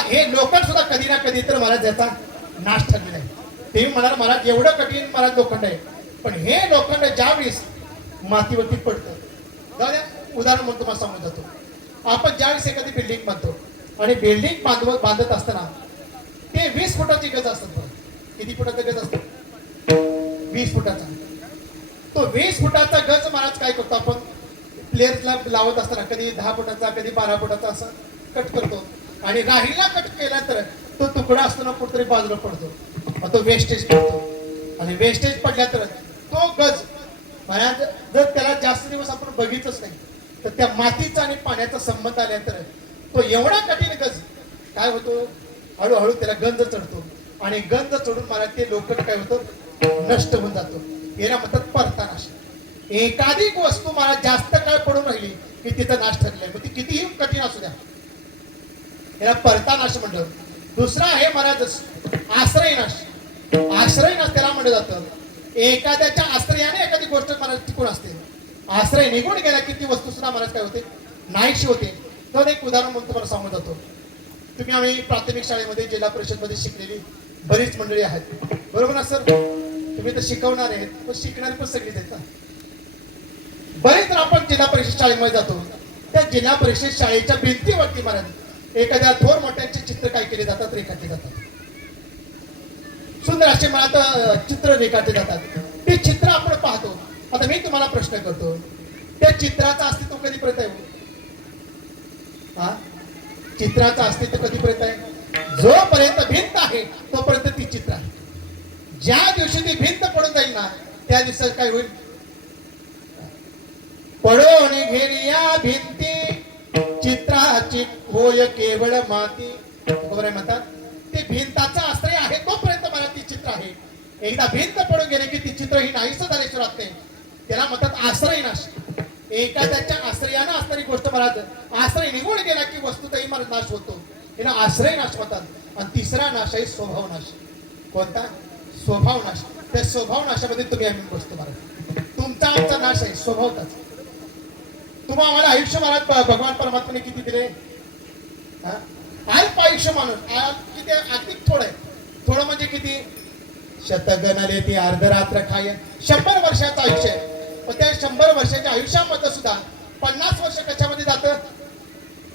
हे लोखंड सुद्धा कधी ना कधी तर महाराज याचा नाश ठरलेला आहे. ते म्हणाल महाराज एवढं कठीण महाराज लोखंड आहे, पण हे लोखंड ज्यावेळेस मातीवरती पडतं, जाऊ द्या उदाहरण म्हणतो, मला सांगून जातो. आपण ज्यावेळेस एखादी बिल्डिंग बांधतो आणि बिल्डिंग बांधत असताना ते 20 फुटाची गज असतात. किती फुटाचा गज असतो? 20 फुटाचा. तो 20 फुटाचा गज महाराज काय करतो आपण प्लेयर्सला लावत असताना कधी 10 फुटाचा, कधी 12 फुटाचा असं कट करतो आणि राहीला कट केला तर तो तुकडा असताना कुठेतरी बाजूला पडतो. मग तो वेस्टेज पडतो आणि वेस्टेज पडल्या तर तो गज महाराज जर त्याला जास्त दिवस आपण बघितच नाही तर त्या मातीचा आणि पाण्याचा संबंध आल्यानंतर तो एवढा कठीण गज काय होतो, हळूहळू त्याला गंज चढतो आणि गंज चढून महाराज ते लोखंड काय होतं, नष्ट होऊन जातो. याला म्हणतात परतानाश. एकाधिक वस्तू महाराज जास्त काळ पडून राहिली की तिचा नाश ठरलाय, मग ती कितीही कठीण असू द्या, याला परतानाश म्हणलं. दुसरा आहे महाराज आश्रयनाश. आश्रयनाश त्याला म्हणलं जातं. एखाद्याच्या आश्रयाने एखादी गोष्ट महाराज टिकून असते. आश्रय निघून गेला की ती वस्तू सुद्धा महाराज काय होते, नाहीशी होते. तर एक उदाहरण म्हणून तुम्हाला सांगून जातो. आम्ही प्राथमिक शाळेमध्ये जिल्हा परिषद मध्ये शिकलेली बरीच मंडळी आहेत, बरोबर ना सर? तुम्ही तर शिकवणार आहेत, पण शिकणारी पण सगळीच आहेत ना. बरेच आपण जिल्हा परिषद शाळेमध्ये जातो, त्या जिल्हा परिषद शाळेच्या भिंतीवरती महाराज एखाद्या थोर मोठ्यांचे चित्र काय केले जातात, रेखाटले जातात. सुंदर असे मला चित्र रेखाटले जातात. ते चित्र आपण पाहतो. आता मी तुम्हाला प्रश्न करतो, त्या चित्राचं अस्तित्व कधीपर्यंत आहे? हा चित्राचं अस्तित्व कधीपर्यंत आहे? जोपर्यंत भिंत आहे तोपर्यंत ती चित्र आहे. ज्या दिवशी ती भिंत पडून जाईल ना, त्या दिवसात काय होईल? पडून घेरिया भिंती चित्राची होय केवळ माती. बरोबर म्हणतात ते भिंताचा आश्रय आहे तोपर्यंत मला ती चित्र आहे. एकदा भिंत पडून गेले की ती चित्र ही नाहीस झाल्याशिवाय राहते. त्याला म्हणतात आश्रयनाश. एखाद्याच्या आश्रयानं असणारी गोष्ट महाराज आश्रय निघून गेला की वस्तूचाही महाराज नाश होतो. याला आश्रयनाश म्हणतात. आणि तिसरा नाश आहे स्वभावनाश. कोणता? स्वभावनाश. त्या स्वभावनाशामध्ये तुम्ही आम्ही बसतो महाराज. तुमचा आमचा नाश आहे स्वभावताच. तुम्हा आम्हाला आयुष्यमानात भगवान परमात्म्याने किती दिले? हा? अल्प आयुष्य माणूस किती अगदी थोडं आहे. थोडं म्हणजे किती? शतगणले ती अर्धरात्र खाय 100 वर्षाचं आयुष्य आहे. पण त्या 100 वर्षाच्या आयुष्यामध्ये सुद्धा 50 वर्ष कशामध्ये जातं?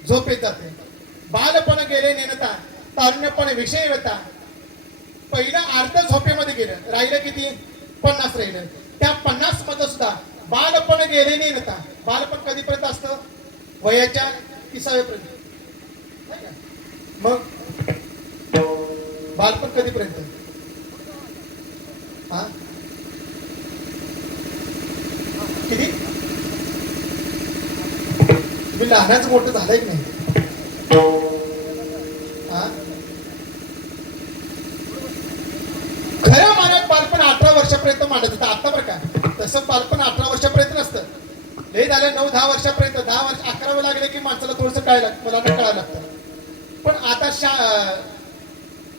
झोपेत जाते. बालपण गेले नेनता, तारुण्यपण विषय होता. पहिलं अर्ध झोपेमध्ये गेलं, राहिलं किती? 50 राहिलं. त्या 50 मध्ये सुद्धा बालपण गेले नेनता. बालपण कधीपर्यंत असतं? वयाच्या 30व्या पर्यंत. नाही का? मग बालपण कधीपर्यंत? हा किती? तुम्ही लहानाचं मोठं झालंय की नाही? हा खरं मानत बालपण 18 वर्षापर्यंत मानत होतं. आता बरं का तसं बालपण 18 वर्षापर्यंत नसतं. लय झालं 9-10 वर्षापर्यंत. 10 वर्ष 11वे लागले की माणसाला थोडंसं मुलांना कळायला लागतं. पण आता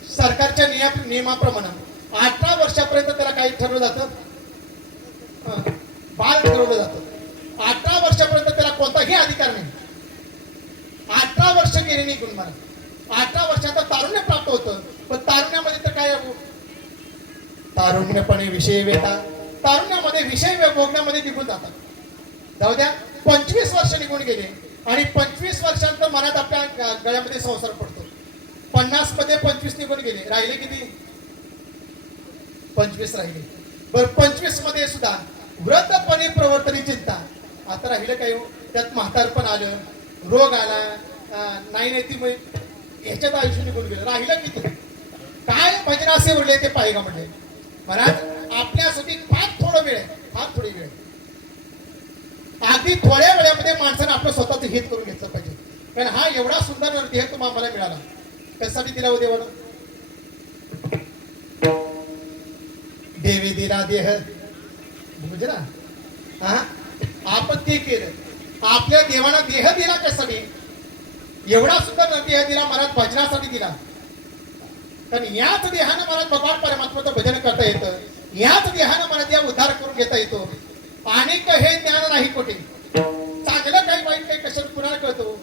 सरकारच्या नियमाप्रमाणे 18 वर्षापर्यंत त्याला काही ठरवलं जातं, बाल ठरवलं जातं. 18 वर्षापर्यंत त्याला कोणताही अधिकार नाही. 18 वर्ष गेले निघून मला 18 वर्षात तारुण्य प्राप्त होतं. पण तारुण्यामध्ये तर काय? तारुण्यपणे विषय वेता. तारुण्यामध्ये विषय भोगण्यामध्ये निघून जातात. जाऊ द्या 25 वर्ष निघून गेले आणि 25 वर्षांत मनात आपल्या गळ्यामध्ये संसार पडतो. 50 मध्ये 25 निघून गेले, राहिले किती? 25 राहिले. बरं 25 मध्ये सुद्धा वृद्धपणे प्रवर्तनी चिंता. आता राहिलं काय? त्यात म्हातारपण आलं, रोग आला, नाही ती ह्याच्यात आयुष्य निघून गेलं. राहिलं किती? काय भजन असे उरले ते पाहिजे म्हणले महाराज. आपल्यासाठी फार थोडं वेळ आहे, फार थोडी वेळ. अगदी थोड्या वेळामध्ये माणसानं आपलं स्वतःचं हित करून घेतलं पाहिजे. कारण हा एवढा सुंदर देह तुम्हाला मला मिळाला, कशासाठी दिला हो देवानं? देवी दिला देह म्हणजे ना, हा आपण ते केलं. आपल्या देवानं देह दिला कशासाठी? एवढा सुंदर देह दिला महाराज भजनासाठी दिला. कारण याच देहानं मला भगवान परमात्म्याचं भजन करता येतं. याच देहानं मला या उद्धार करून घेता येतो. आणि हे ज्ञान नाही कोठे. चांगलं काय वाईट काय कशाला कुणाला कळतो?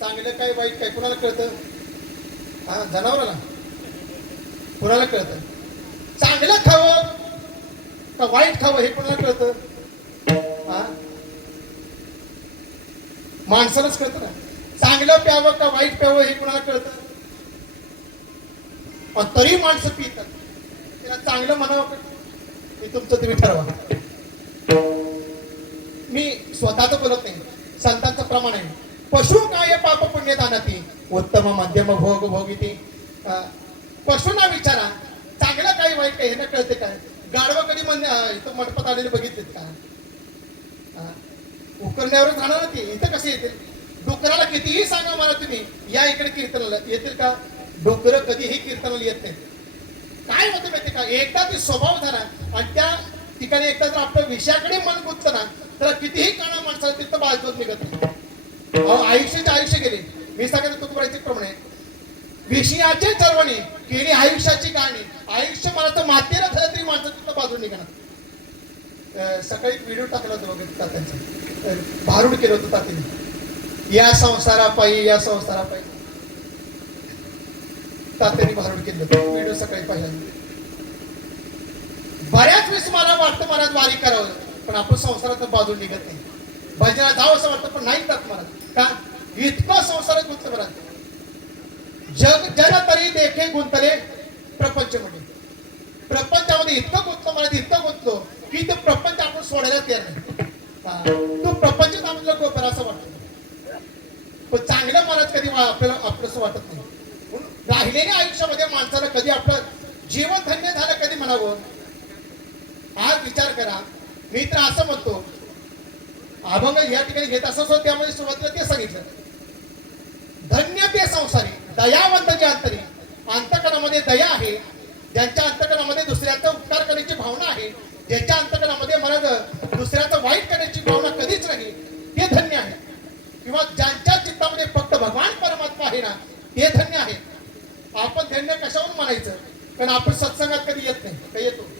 चांगलं काय वाईट काय कुणाला कळतं? हा जनावराला कुणाला कळतं? चांगलं खावं का वाईट खावं हे कुणाला कळतं? हा माणसालाच कळतं ना. चांगलं प्यावं का वाईट प्यावं हे कुणाला कळतं? तरी माणसं पितात. त्याला चांगलं म्हणावं मी तुमचं तुम्ही ठरवा. मी स्वतःच बोलत नाही, संतांचं प्रमाण आहे. पशु काय पाप पुण्य दानाती उत्तम मध्यम भोग भोगिती. पशुना विचारा चांगलं काय वाईट काय हे ना कळते काय? गाढवं कधी इथं मंडपात आलेले बघितलेत का? उकरण्यावर जाणार ते इथं कसे येतील? डुकराला कितीही सांगा मला तुम्ही या इकडे कीर्तनाला येतील का? डुकर कधीही कीर्तनाला येत नाही. काय होतं माहिती का? एकदा ती स्वभाव झाला आणि त्या ठिकाणी एकदा जर आपल्या विषयाकडे मन गुंतलं ना तर कितीही काना माणसाला तिथं बाजूत निघत नाही. आयुष्याचे आयुष्य गेले. मी सांगितलं तुकोबारायचे प्रमाणे विषयाचे चरवणी केली आयुष्याची गाणी. आयुष्य मला मातेला झालं तरी माणसं तिथं बाजून निघणार. सकाळी व्हिडिओ टाकला होता बघा तात्यांचा, भारूड केलं होतं तात्याने. या संसारापायी या संसारापायी तात्याने भारूड केलं होतं. व्हिडिओ सकाळी पाहिला. बऱ्याच वेळेस मला वाटतं मला वारी करावं पण आपण संसारात बाजून निघत नाही. भजनाला जावं असं वाटतं पण नाही जात मला. का? इतकं संसारात गुंतलं बरं. जग जन तरी देखे गुंतले प्रपंच मध्ये. प्रपंचामध्ये इतकं गुंतलो मला, इतकं गुंतलो की तो प्रपंच आपण सोडायला तयार नाही. तो प्रपंच आपल्याला गोबर असं वाटतं. पण चांगलं मनात कधी आपल्याला आपलंसं वाटत नाही. राहिलेल्या आयुष्यामध्ये माणसाला कधी आपलं जीवन धन्य झालं कधी म्हणावं? आज विचार करा. मी तर असं म्हणतो अभंग या ठिकाणी घेत असं त्यामध्ये सुरुवातीला ते सांगितलं धन्य ते संसारी दयावंत जे अंतरी. अंतकरणामध्ये दया आहे, ज्यांच्या अंतकरणामध्ये दुसऱ्याचा उपकार करण्याची भावना आहे, ज्याच्या अंतकरणामध्ये मला दुसऱ्याचं वाईट करण्याची भावना कधीच नाही, ते धन्य आहे. किंवा ज्यांच्या चित्तामध्ये फक्त भगवान परमात्मा आहे ना ते धन्य आहे. आपण धन्य कशावरून म्हणायचं? कारण आपण सत्संगात कधी येत नाही का? येतो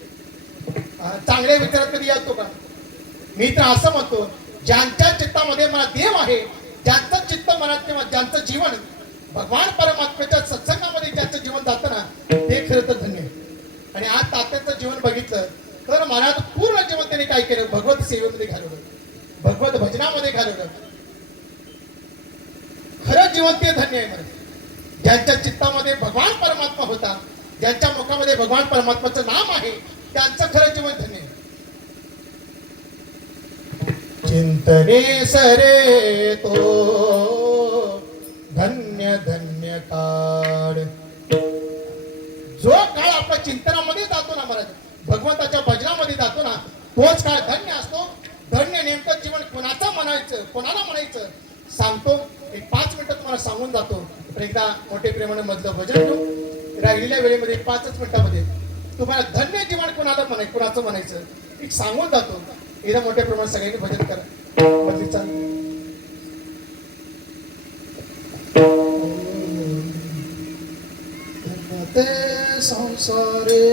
चांगल्या विचारात कधी येतो का? मी तर असं म्हणतो ज्यांच्या चित्तामध्ये मला देव आहे, ज्यांचं चित्त मनात किंवा ज्यांचं जीवन भगवान परमात्म्याच्या सत्संगामध्ये ज्यांचं जीवन जातं ना, ते खरं तर धन्य आहे. आणि आज तात्यांचं जीवन बघितलं तर मनात पूर्ण जीवन त्यांनी काय केलं, भगवत सेवेमध्ये घालवलं, भगवत भजनामध्ये घालवलं. खरं जीवन ते धन्य आहे मला. ज्यांच्या चित्तामध्ये भगवान परमात्मा होता, ज्यांच्या मुखामध्ये भगवान परमात्माचं नाम आहे, त्यांचं खरं जीवन धन्य आहे. चिंतने सरे तो धन्य धन्य काळ. जो काळ आपल्या चिंतनामध्ये जातो ना महाराज, भगवंताच्या भजनामध्ये जातो ना, तोच काळ धन्य असतो. धन्य नेमकं जीवन कोणाचं म्हणायचं, कोणाला म्हणायचं सांगतो. एक 5 मिनिटं तुम्हाला सांगून जातो. तर एकदा मोठे प्रेमाने मधलं भजन घेऊ. राहिलेल्या वेळेमध्ये 5 मिनिटामध्ये तुम्हाला धन्य जीवन कोणाला कोणाचं म्हणायचं एक सांगून जातो. एकदा मोठ्या प्रमाणात सगळ्यांनी भजन करा. मधलीचा ते संसारे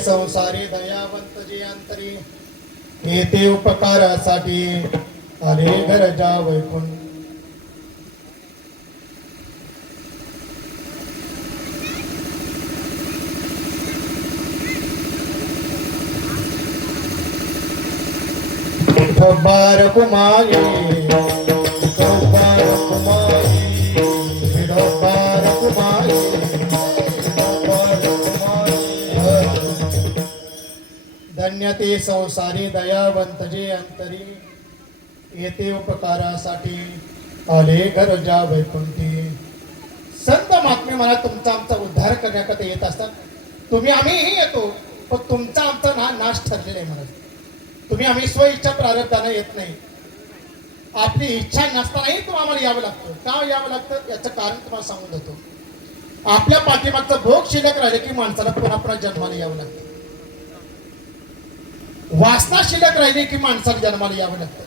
संसारी दयावंत जे अंतरी येते उपकारासाठी आले घर जा वैकुंठ. विठोबार कुमारी विठोबार कुमारी विठोबार कुमारी विठोबार कुमारी. धन्य ते संसारी दयावंत जे अंतरी येते उपकारासाठी आले घर जा वैकुंठी. संत महात्मे मला तुमचा आमचा उद्धार करण्याकरता येत असतात. तुम्ही आम्हीही येतो पण तुमचा आमचा नाश ठरलेला आहे महाराज. तुम्ही आम्ही स्वइच्छा प्रारब्धाने येत नाही. आपली इच्छा नसतानाही तुम्हाला आम्हाला यावं लागतं. का यावं लागतं याचं कारण तुम्हाला सांगून देतो. आपल्या पाठीमागचा भोग शिल्लक राहिले की माणसाला पुन्हा पुन्हा जन्माला यावं लागतं. वासना शिल्लक राहिली की माणसाला जन्माला यावं लागतं.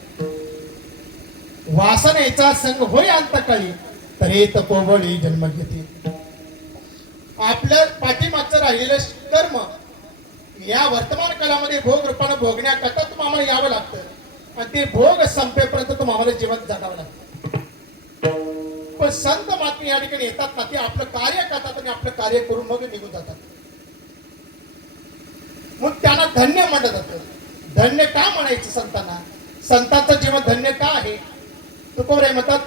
वासनेचा संग होय अंतकाळी तरी तपोबळी जन्म घेते. आपल्या पाठीमागचं राहिलेलं कर्म या वर्तमान काळामध्ये भोग रूपाने भोगण्याकरता तुम्हाला यावं लागतं आणि ते भोग संपेपर्यंत तुम्हाला जीवन जगावं लागतं. पण संत महात्मे या ठिकाणी येतात ना, ते आपलं कार्य करतात आणि आपलं कार्य करून मग निघून जातात. मग त्यांना धन्य म्हणलं जातं. धन्य का म्हणायचं संतांना? संतांचं जीवन धन्य का आहे? तुकोबराय म्हणतात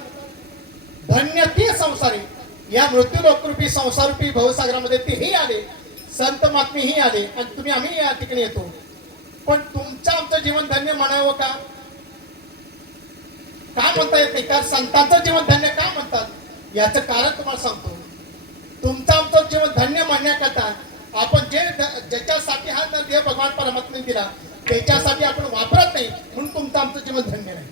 धन्य ते संसारी. या मृत्यूलोकरूपी संसारूपी भवसागरामध्ये तेही आले, संत महात्मेही आले आणि तुम्ही आम्ही या ठिकाणी येतो. पण तुमचं आमचं जीवन धन्य म्हणावं का? का म्हणता येत नाही? कारण संतांचं जीवन धन्य का म्हणतात याचं कारण तुम्हाला सांगतो. तुमचं आमचं जीवन धन्य म्हणण्याकरता आपण ज्याच्यासाठी हा देव भगवान परमात्म्याने दिला त्याच्यासाठी आपण वापरत नाही म्हणून तुमचं आमचं जीवन धन्य नाही.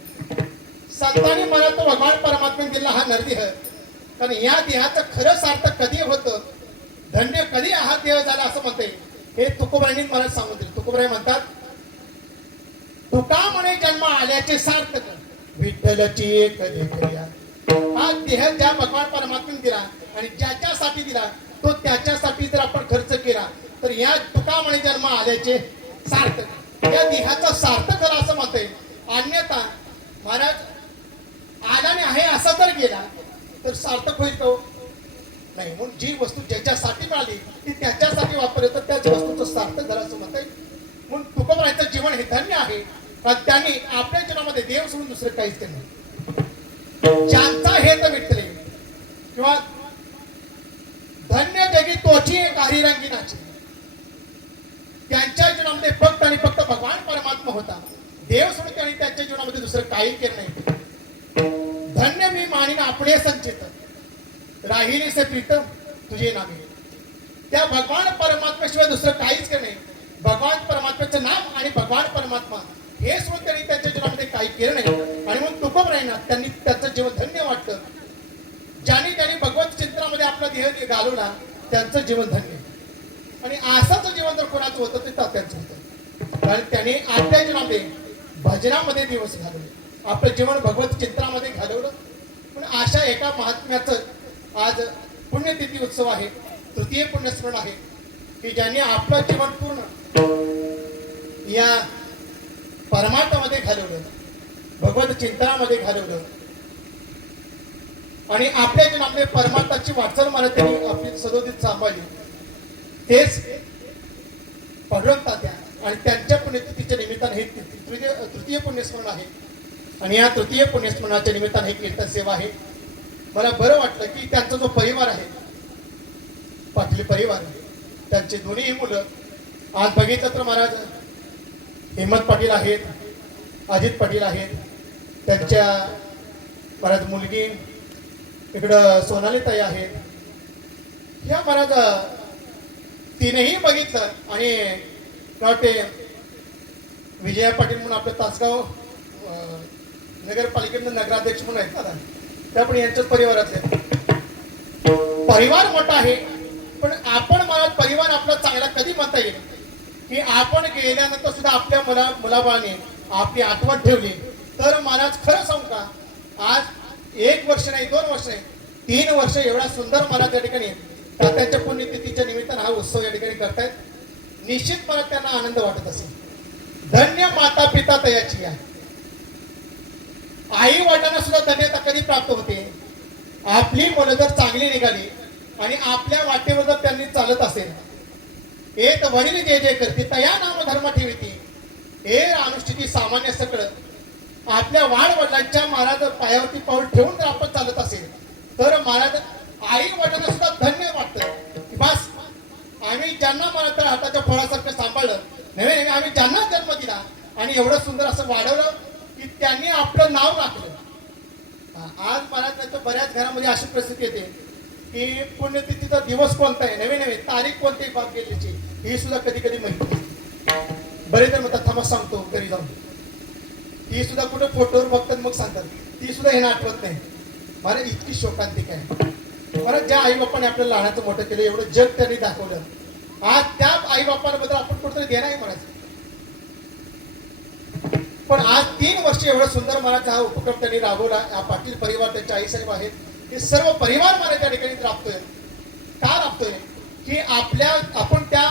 संतांनी मला तो भगवान परमात्म्याने दिला हा नरदेह, कारण या देहाचं खरं सार्थक कधी होतं, धन्य कधी हा देह झाला असं म्हणते हे तुकोबरायांनी मला सांगून दिलं. तुकोबराय म्हणतात तुका म्हणे जन्म आल्याचे सार्थक विठ्ठलची एक क्रिया. हा देह ज्या भगवान परमात्म्याने दिला आणि ज्याच्यासाठी दिला तो त्याच्यासाठी जर आपण खर्च केला तर या तुका म्हणे जन्म आल्याचे सार्थक, या देहाचा सार्थक झाला असं म्हणते. अन्यथा महाराज आल्याने आहे असा जर गेला तर सार्थक होईल तो नाही. म्हणून जी वस्तू ज्याच्यासाठी मिळाली ती त्याच्यासाठी वापरली तर त्याच वस्तूचं सार्थक झालं असं म्हणता येईल. म्हणून तुकोबरायांचं जीवन हे धन्य आहे कारण त्यांनी आपल्या जीवनामध्ये देव सोडून दुसरं काहीच केलं नाही. ज्यांचा हे तर विठ्ठल किंवा धन्य जगी तोची काही रंगीनाची, त्यांच्या जीवनामध्ये फक्त आणि फक्त भगवान परमात्मा होता. देव सोडून त्यांनी त्यांच्या जीवनामध्ये दुसरं काही केलं नाही. धन्य मी मानिन आपले संचित राहिली से प्रीतम तुझे नामे. त्या भगवान परमात्म्याशिवाय दुसरं काहीच केलं नाही. भगवान परमात्म्याचं नाम आणि भगवान परमात्मा हे सोडून त्यांनी त्यांच्या जीवनामध्ये काही केलं नाही. आणि म्हणून तुकोबरायांना त्यांनी त्याचं जीवन धन्य वाटतं. ज्यांनी भगवत चिंतनामध्ये आपला देह घालवला त्यांचं जीवन धन्य. आणि असाच जीवन जर कोणाचं होतं ते तात्यांचं होतं, कारण त्याने आपल्या जीवनामध्ये भजनामध्ये दिवस घालवले, आपलं जीवन भगवत चिंतनामध्ये घालवलं. पण अशा एका महात्म्याचं आज पुण्यतिथी उत्सव आहे, तृतीय पुण्यस्मरण आहे की ज्यांनी आपलं जीवन पूर्ण या परमार्थामध्ये घालवलं, भगवत चिंतनामध्ये घालवलं आणि आपल्या जीवनामध्ये परमार्थाची वाटचाल मला त्यांनी आपली सदोदित सांभाळली. तेच पडून तात्या आणि त्यांच्या पुण्यतिथीच्या निमित्ताने हे तृतीय पुण्यस्मरण आहे. आणि या तृतीय पुण्यस्मरणाच्या निमित्ताने हे कीर्तन सेवा आहे. मला बरं वाटलं की त्यांचा जो परिवार आहे पाटील परिवार, त्यांचे दोन्ही मुलं आज बघितलं तर महाराज हेमंत पाटील आहेत, अजित पाटील आहेत, त्यांच्या महाराज मुलगी इकडं सोनाली ताई आहेत. ह्या महाराज तीनही बघितलं. आणि ते विजया पाटील म्हणून आपलं तासगाव नगरपालिकेतनं नगराध्यक्ष म्हणून आहेत ना, त्या पण यांच्याच परिवारातले. परिवार मोठा आहे पण आपण मला परिवार आपला चांगला कधी म्हणता येईल की आपण गेल्यानंतर सुद्धा आपल्या मुलाबाळाने आपली आठवण ठेवली तर महाराज खरं सांगू का, आज 1 वर्ष नाही 2 वर्ष नाही 3 वर्ष एवढा सुंदर मला त्या ठिकाणी तात्यांच्या पुण्यतिथीच्या निमित्तानं हा उत्सव या ठिकाणी करतायत. निश्चितपणे त्यांना आनंद वाटत असेल. धन्य माता पिता तयाची आहे. आई वडिलांना सुद्धा धन्यता कधी प्राप्त होते? आपली मुलं जर चांगली निघाली आणि आपल्या वाटेवर जर त्यांनी चालत असेल, एक वडील जे जे करते तया नाम धर्म ठेवते, हे अनुष्ठिती सामान्य सगळं आपल्या वाढ वडिलांच्या महाराज पायावरती पाऊल ठेवून जर आपण चालत असेल तर महाराज आई वडिलांना सुद्धा धन्य वाटतं की बस आम्ही ज्यांना मला हाताच्या फळासारखं सांभाळलं, नव्हे आम्ही ज्यांना जन्म दिला आणि एवढं सुंदर असं वाढवलं की त्यांनी आपलं नाव राखलं. आज महाराज नाही तर बऱ्याच घरामध्ये अशी परिस्थिती येते की पुण्यतिथीचा दिवस कोणता आहे, नवे नवे तारीख कोणती बाब गेल्याची ही सुद्धा कधी कधी माहिती. बरे तर म्हणतात थांबा सांगतो घरी जाऊन, ती सुद्धा कुठे फोटोवर बघतात मग सांगतात, ती सुद्धा हे आठवत नाही. मला इतकी शोकांतिक आहे. मला ज्या आई बापाने आपल्याला लहानाचं मोठं केलं, एवढं जग त्यांनी दाखवलं, आज त्या आई बापांबद्दल आपण कुठेतरी देणं आहे म्हणायचं. पण आज 3 वर्ष एवढं सुंदर मनाचा हा उपक्रम त्यांनी राबवला. हा पाटील परिवार, त्यांच्या आई साहेब आहेत, हे सर्व परिवार मला त्या ठिकाणी राबतोय. का राबतोय की आपण त्या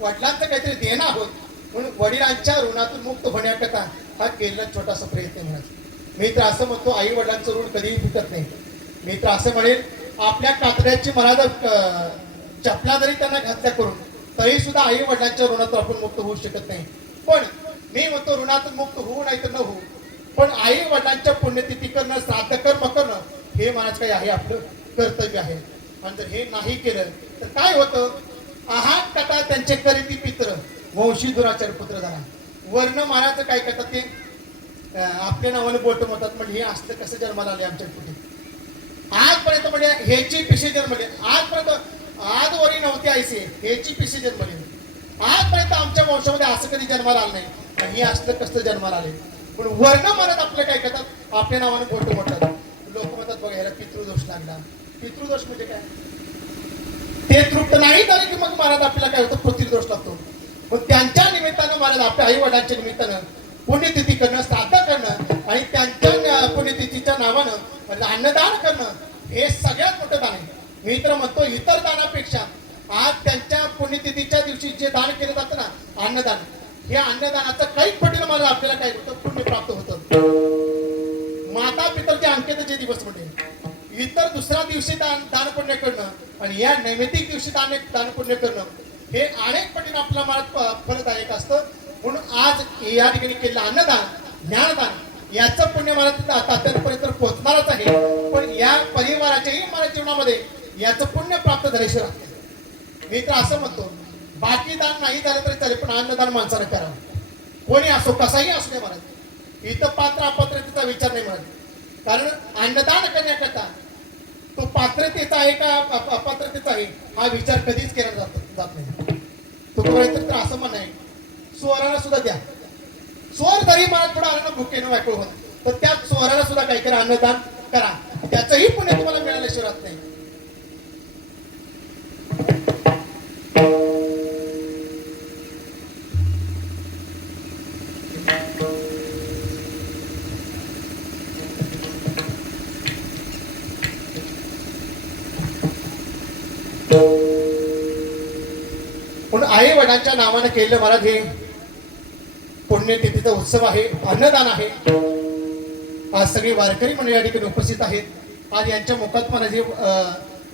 वडिलांचं काहीतरी देणं आहोत म्हणून वडिलांच्या ऋणातून मुक्त होण्याकरता हा केलेला छोटासा प्रयत्न म्हणायचा. मी तर असं म्हणतो आई वडिलांचं ऋण कधीही फिटत नाही. मी तर असं म्हणेल आपल्या कातड्याची मला चपला जरी त्यांना घातल्या करून तरी सुद्धा आई वडिलांच्या ऋणातून आपण मुक्त होऊ शकत नाही. पण मी म्हणतो ऋणातून मुक्त होऊ नाही तर न होऊ, पण आई वडिलांच्या पुण्यतिथी करणं, श्राद्ध कर्म करणं हे मनाच काही आहे, आपलं कर्तव्य आहे. आणि जर हे नाही केलं तर काय होतं? आहात कथा त्यांचे करीती पित्र, वंशी दुराचार पुत्र झाला. वर्ण महाराज काय करतात ते आपल्या नावाने बोट म्हणतात. म्हणजे हे असलं कसं जन्माला आले आमच्या पुढे? आजपर्यंत म्हणजे ह्याची पिशे जन्मले, आजपर्यंत आजवरी नव्हती आईचे, ह्याची पिशे जन्मले. आजपर्यंत आमच्या वंशामध्ये असं कधी जन्माला आलं नाही. आणि हे असलं कसं जन्माला आले? पण वर्ण म्हणत आपलं काय करतात, आपल्या नावाने बोट म्हणतात. लोक म्हणतात बघा ह्याला पितृदोष लागला. पितृदोष म्हणजे काय? ते तृप्त नाही झाले की मग महाराज आपल्याला काय होतं, पितृदोष लागतो. मग त्यांच्या निमित्तानं महाराज आपल्या आई वडिलांच्या निमित्तानं पुण्यतिथी करणं, श्राद्ध करणं आणि त्यांच्या पुण्यतिथीच्या नावानं अन्नदान करणं हे सगळ्यात मोठं दान आहे. मी तर म्हणतो इतर दानापेक्षा आज त्यांच्या पुण्यतिथीच्या दिवशी जे दान केलं जातं ना, अन्नदान, या अन्नदानाचं काही पटीनं मला आपल्याला काय होतं, पुण्य प्राप्त होतं. माता पितरचे अंकेचे दिवस म्हणजे इतर दुसऱ्या दिवशी दान पुण्य करणं आणि या नैमित्तिक दिवशी दान पुण्य करणं हे अनेक पटीनं आपल्या मला फलदायक असतं. म्हणून आज या ठिकाणी केलेलं अन्नदान, ज्ञानदान याचं पुण्य मला तात्पर्यंत पोहोचणारच आहे. पण या परिवाराच्याही मला जीवनामध्ये याचं पुण्य प्राप्त झाल्याशिवाय राहते. मी तर असं म्हणतो बाकी दान नाही झालं तरी चालेल, पण अन्नदान माणसानं करावं. कोणी असो, कसाही असू दे महाराज. इथं पात्र अपात्रतेचा विचार नाही महाराज. कारण अन्नदान करण्याकरता तो पात्रतेचा आहे का अपात्रतेचा आहे हा विचार कधीच केला जात नाही. तो तर असं म्हण आहे, चोराला सुद्धा द्या. चोर जरी मला थोडं आलं भुकेनं वाकळ होत तर त्या चोराला सुद्धा काही करा, अन्नदान करा. त्याचंही पुण्य तुम्हाला मिळाल्याशिवाय राहत नाही. म्हणून आई वडिलांच्या नावानं केलेलं महाराज हे पुण्यतिथीचा उत्सव आहे, अन्नदान आहे. आज सगळे वारकरी म्हणून या ठिकाणी उपस्थित आहेत. आज यांच्या मुखात मला जे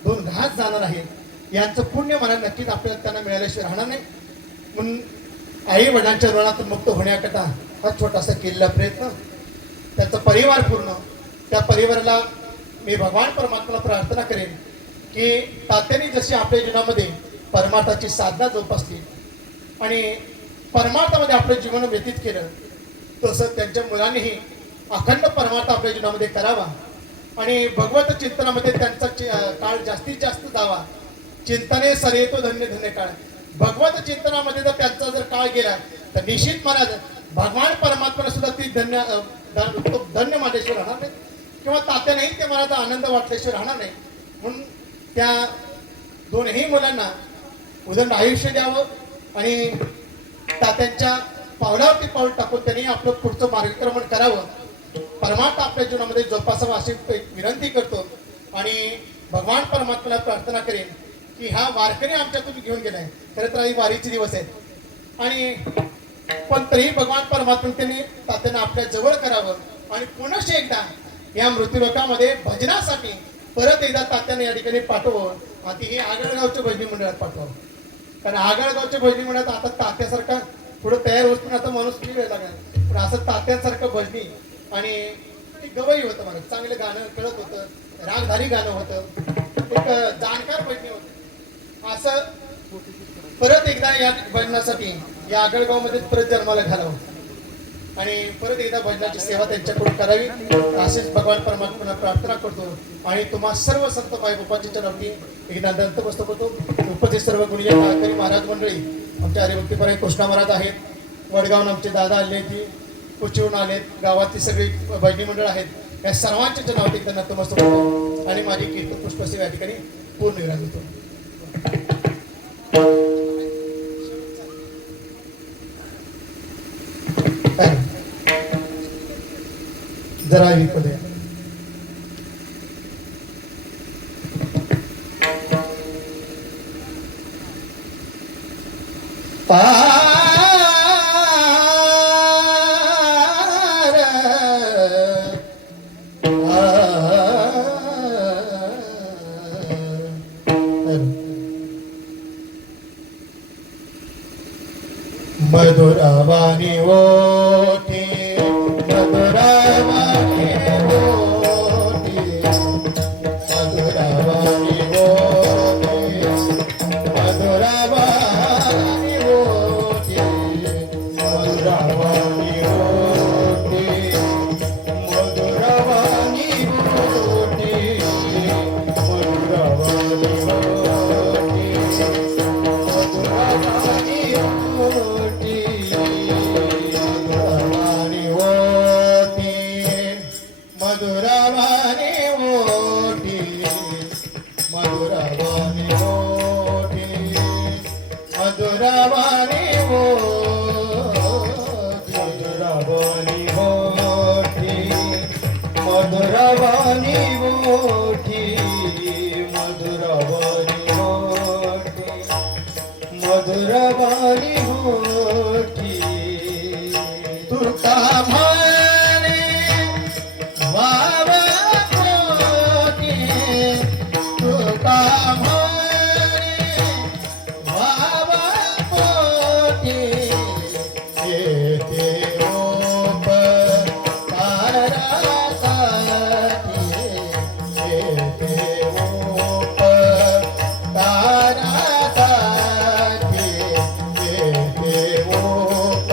2 घास जाणार आहे यांचं पुण्य मला नक्कीच आपल्याला त्यांना मिळाल्याशिवाय राहणार नाही. म्हणून आई वडिलांच्या ऋणातून मुक्त होण्याकरता हा छोटासा केलेला प्रयत्न, त्याचा परिवार पूर्ण, त्या परिवाराला मी भगवान परमात्म्याला प्रार्थना करेन की तात्याने जशी आपल्या जीवनामध्ये परमार्थाची साधना जोपासली आणि परमार्थामध्ये आपलं जीवन व्यतीत केलं, तसं त्यांच्या मुलांनीही अखंड परमार्थ आपल्या जीवनामध्ये करावा आणि भगवत चिंतनामध्ये त्यांचा काळ जास्तीत जास्त जावा. चिंतने सरेतो धन्य धन्य काळ. भगवत चिंतनामध्ये जर त्यांचा जर काळ गेला तर निश्चित महाराज भगवान परमात्म्याला सुद्धा ती धन्य मानल्याशिवाय राहणार नाही किंवा तात्यानेही ते मला आनंद वाटल्याशिवाय राहणार नाही. म्हणून त्या दोन्ही मुलांना उदंड आयुष्य द्यावं आणि तात्यांच्या पावलावरती पाऊल टाकून त्यांनी आपलं पुढचं मार्गक्रमण करावं, परमार्थ आपल्या जीवनामध्ये जोपासावा अशी विनंती करतो. आणि भगवान परमात्म्याला प्रार्थना करेन की हा वारकरी आमच्यातून घेऊन गेलाय. खरं तर आई वारीचे दिवस आहेत. आणि पण तरीही भगवान परमात्म्याने तात्यांना आपल्या जवळ करावं आणि पुनश्च एकदा या मृत्यूलोकामध्ये भजनासाठी परत एकदा तात्याने या ठिकाणी पाठवावं आणि हे आगळगावच्या भजनी मंडळात पाठवावं. कारण आगळगावच्या भजनी मंडळात आता तात्यासारखा पुढे तयार होत पण आता माणूस वेळ लागला, पण असं तात्यासारखं भजनी आणि ते गवई होतं मला चांगलं गाणं कळत होतं, रागधारी गाणं होतं, एक जाणकार भजनी होतं. असं परत एकदा या भजनासाठी या आगळगावमध्ये परत जन्माला घालावं आणि परत एकदा भजनाची सेवा त्यांच्याकडून करावी असेच भगवान परमात्म्याला प्रार्थना करतो. आणि तुम्हा सर्व संत मायबापाच्या चरणी एकदा दंतमस्तक होतो. उपस्थित सर्व गुणीय गायकरी महाराज मंडळी, आमच्या हरिभक्तीपरायण कृष्णा महाराज आहेत, वडगावून आमचे दादा आले, ती कुचीहून आलेत, गावातली सगळी भजनी मंडळ आहेत, या सर्वांच्या चरणावरती एकदा नतमस्तक होतो आणि माझी कीर्तन पुष्पसेवा या ठिकाणी पूर्ण विराम देतो. जरा विपदे मधुरवाणी ओठी मधुरवाणी ओठी मधुरवाणी ओठी मधुरवाणी ओठी मधुरवाणी ओठी मधुरवाणी ओठी मधुरवाणी ओठी मधुरवाणी ओठी मधुरवाणी ओठी मधुरवाणी ओठी मधुरवाणी ओठी मधुरवाणी ओठी तुका म्हणे वावा पोटी तुका म्हणे वावा पोटी येते ओप तारासाठी येते ओप तारासाठी येते ओप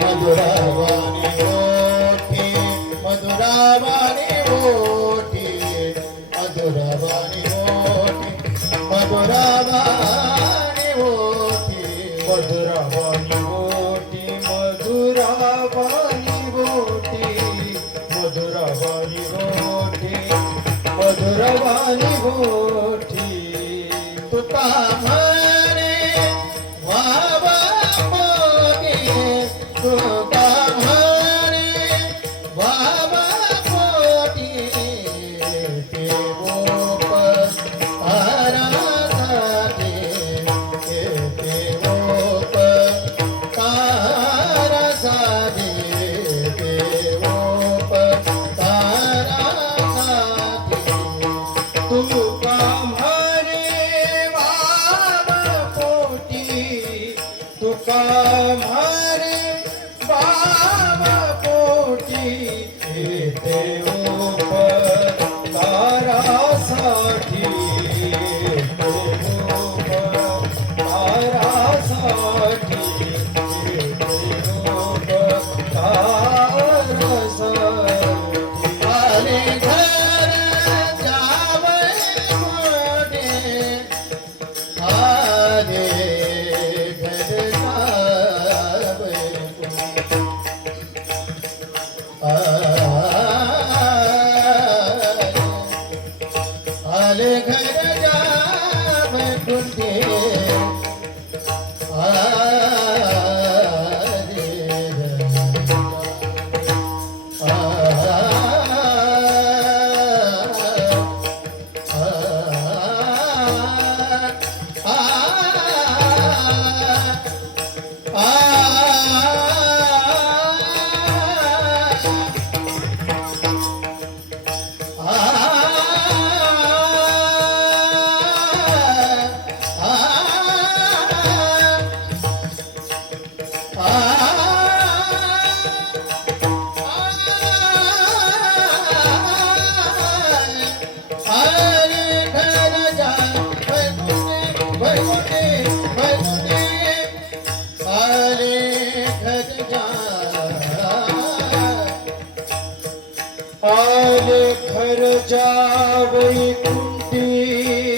मधुरवाणी ओठी मधुरवाणी ओठी मधुरवाणी ओठी मधुरवाणी ओठी मधुरवाणी ओठी मधुरवाणी ओठी मधुरवाणी ओठी मधुरवाणी ओठी तुका म्हणे वावा पोटी तुका म्हणे वावा पोटी ते गोप तारासाठी ते गोप तारासाठी ते गोप तारासाठी तुका म्हणे वावा पोटी तुका म्हणे वावा पोटी ते ओप तारासाठी ते ओप तारासाठी ते ओप तारासाठी आले घर जावई मोठे आले खर जावई कुंटी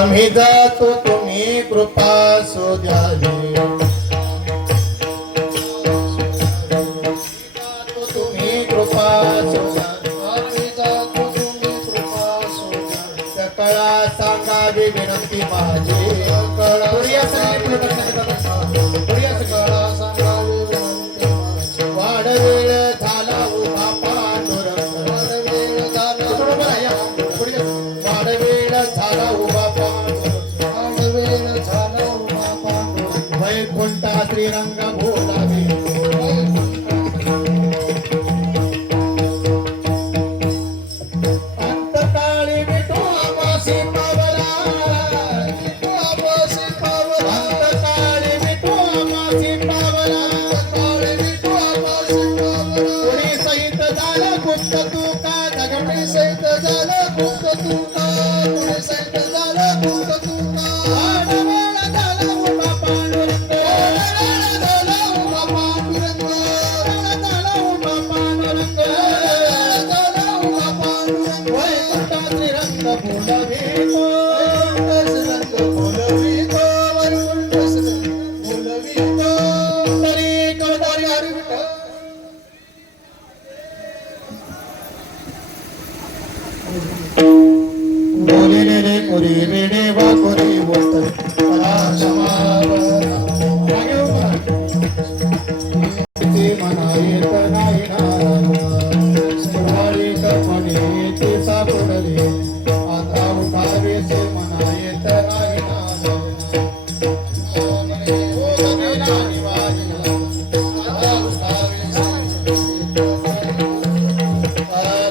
आम्ही जातो तुम्ही कृपा सुद्यावी तुम्ही कृपा आम्ही जातो तुम्ही कृपा सकळा सांगावी विनंती माझी वाडवेळ झाला उभा पांडुरंग वाडवेळ झाला उभा वैकुंठा श्रीरंग बोलावे अंतकाळी विठू आमासी पावला अंतकाळी विठू आमासी पावला पुरी सहित झाला गुप्त तुका जगमी सहित झाला गुप्त तुका पुरी सहित झाला गुप्त तुका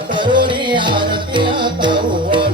करुणी आरती आता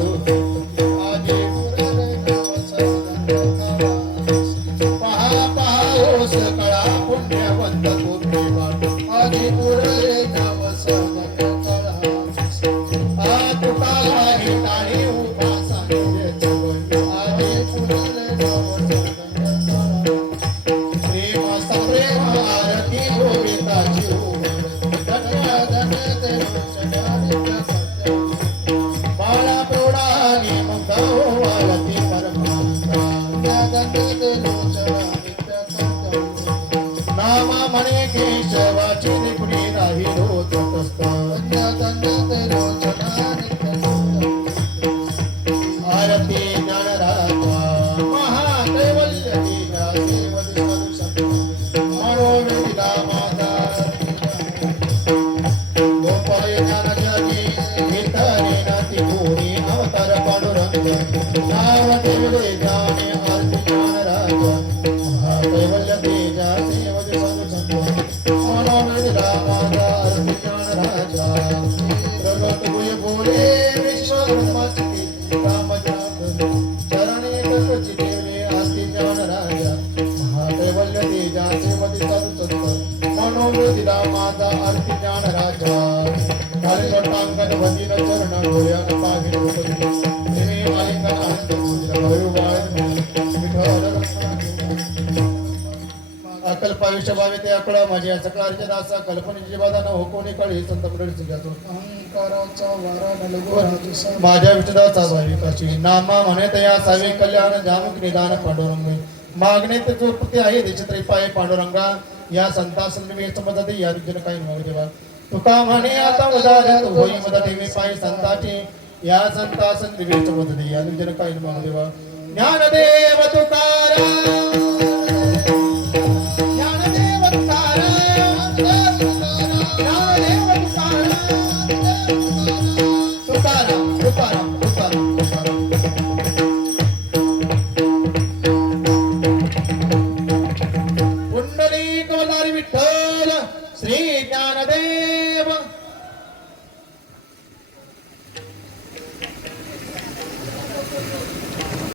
ब्रह्माची रामजनार्दन चरणी तत्वची ठेवले आस्ती ज्ञान राजा महाकैवल्य तेजा सेवती साधू संत मनोवृत्तीला माझा आरती ज्ञान राजा कालिकोटांगण वदीन चरण डोळ्यात पाहिजे उपदिन नेहमी आलिंगन आनंद पूजन भरू वाळ विठ्ठल अकल्पायुष्य भावे ते अकळ माझ्या सकळाचे दासा कल्पनेची बाधा न हो कोणी कळी संत मंडळी जातो अहंकाराचा वारा न लगो राजसा माझ्या विठ्ठलाचा भाविकाची नामा म्हणत या सावे कल्याण जामुक निदान पांडुरंग मागणे ते चोरपती आहे त्याच्या पाय पांडुरंगा या संता संदमी समजते या जन काही नव्हे देवा तुका म्हणे आता उदाहरण होई मदत ठेवी पाय संताची या संता संदमी समजते या जन काही नव्हे देवा ज्ञानदेव तुकाराम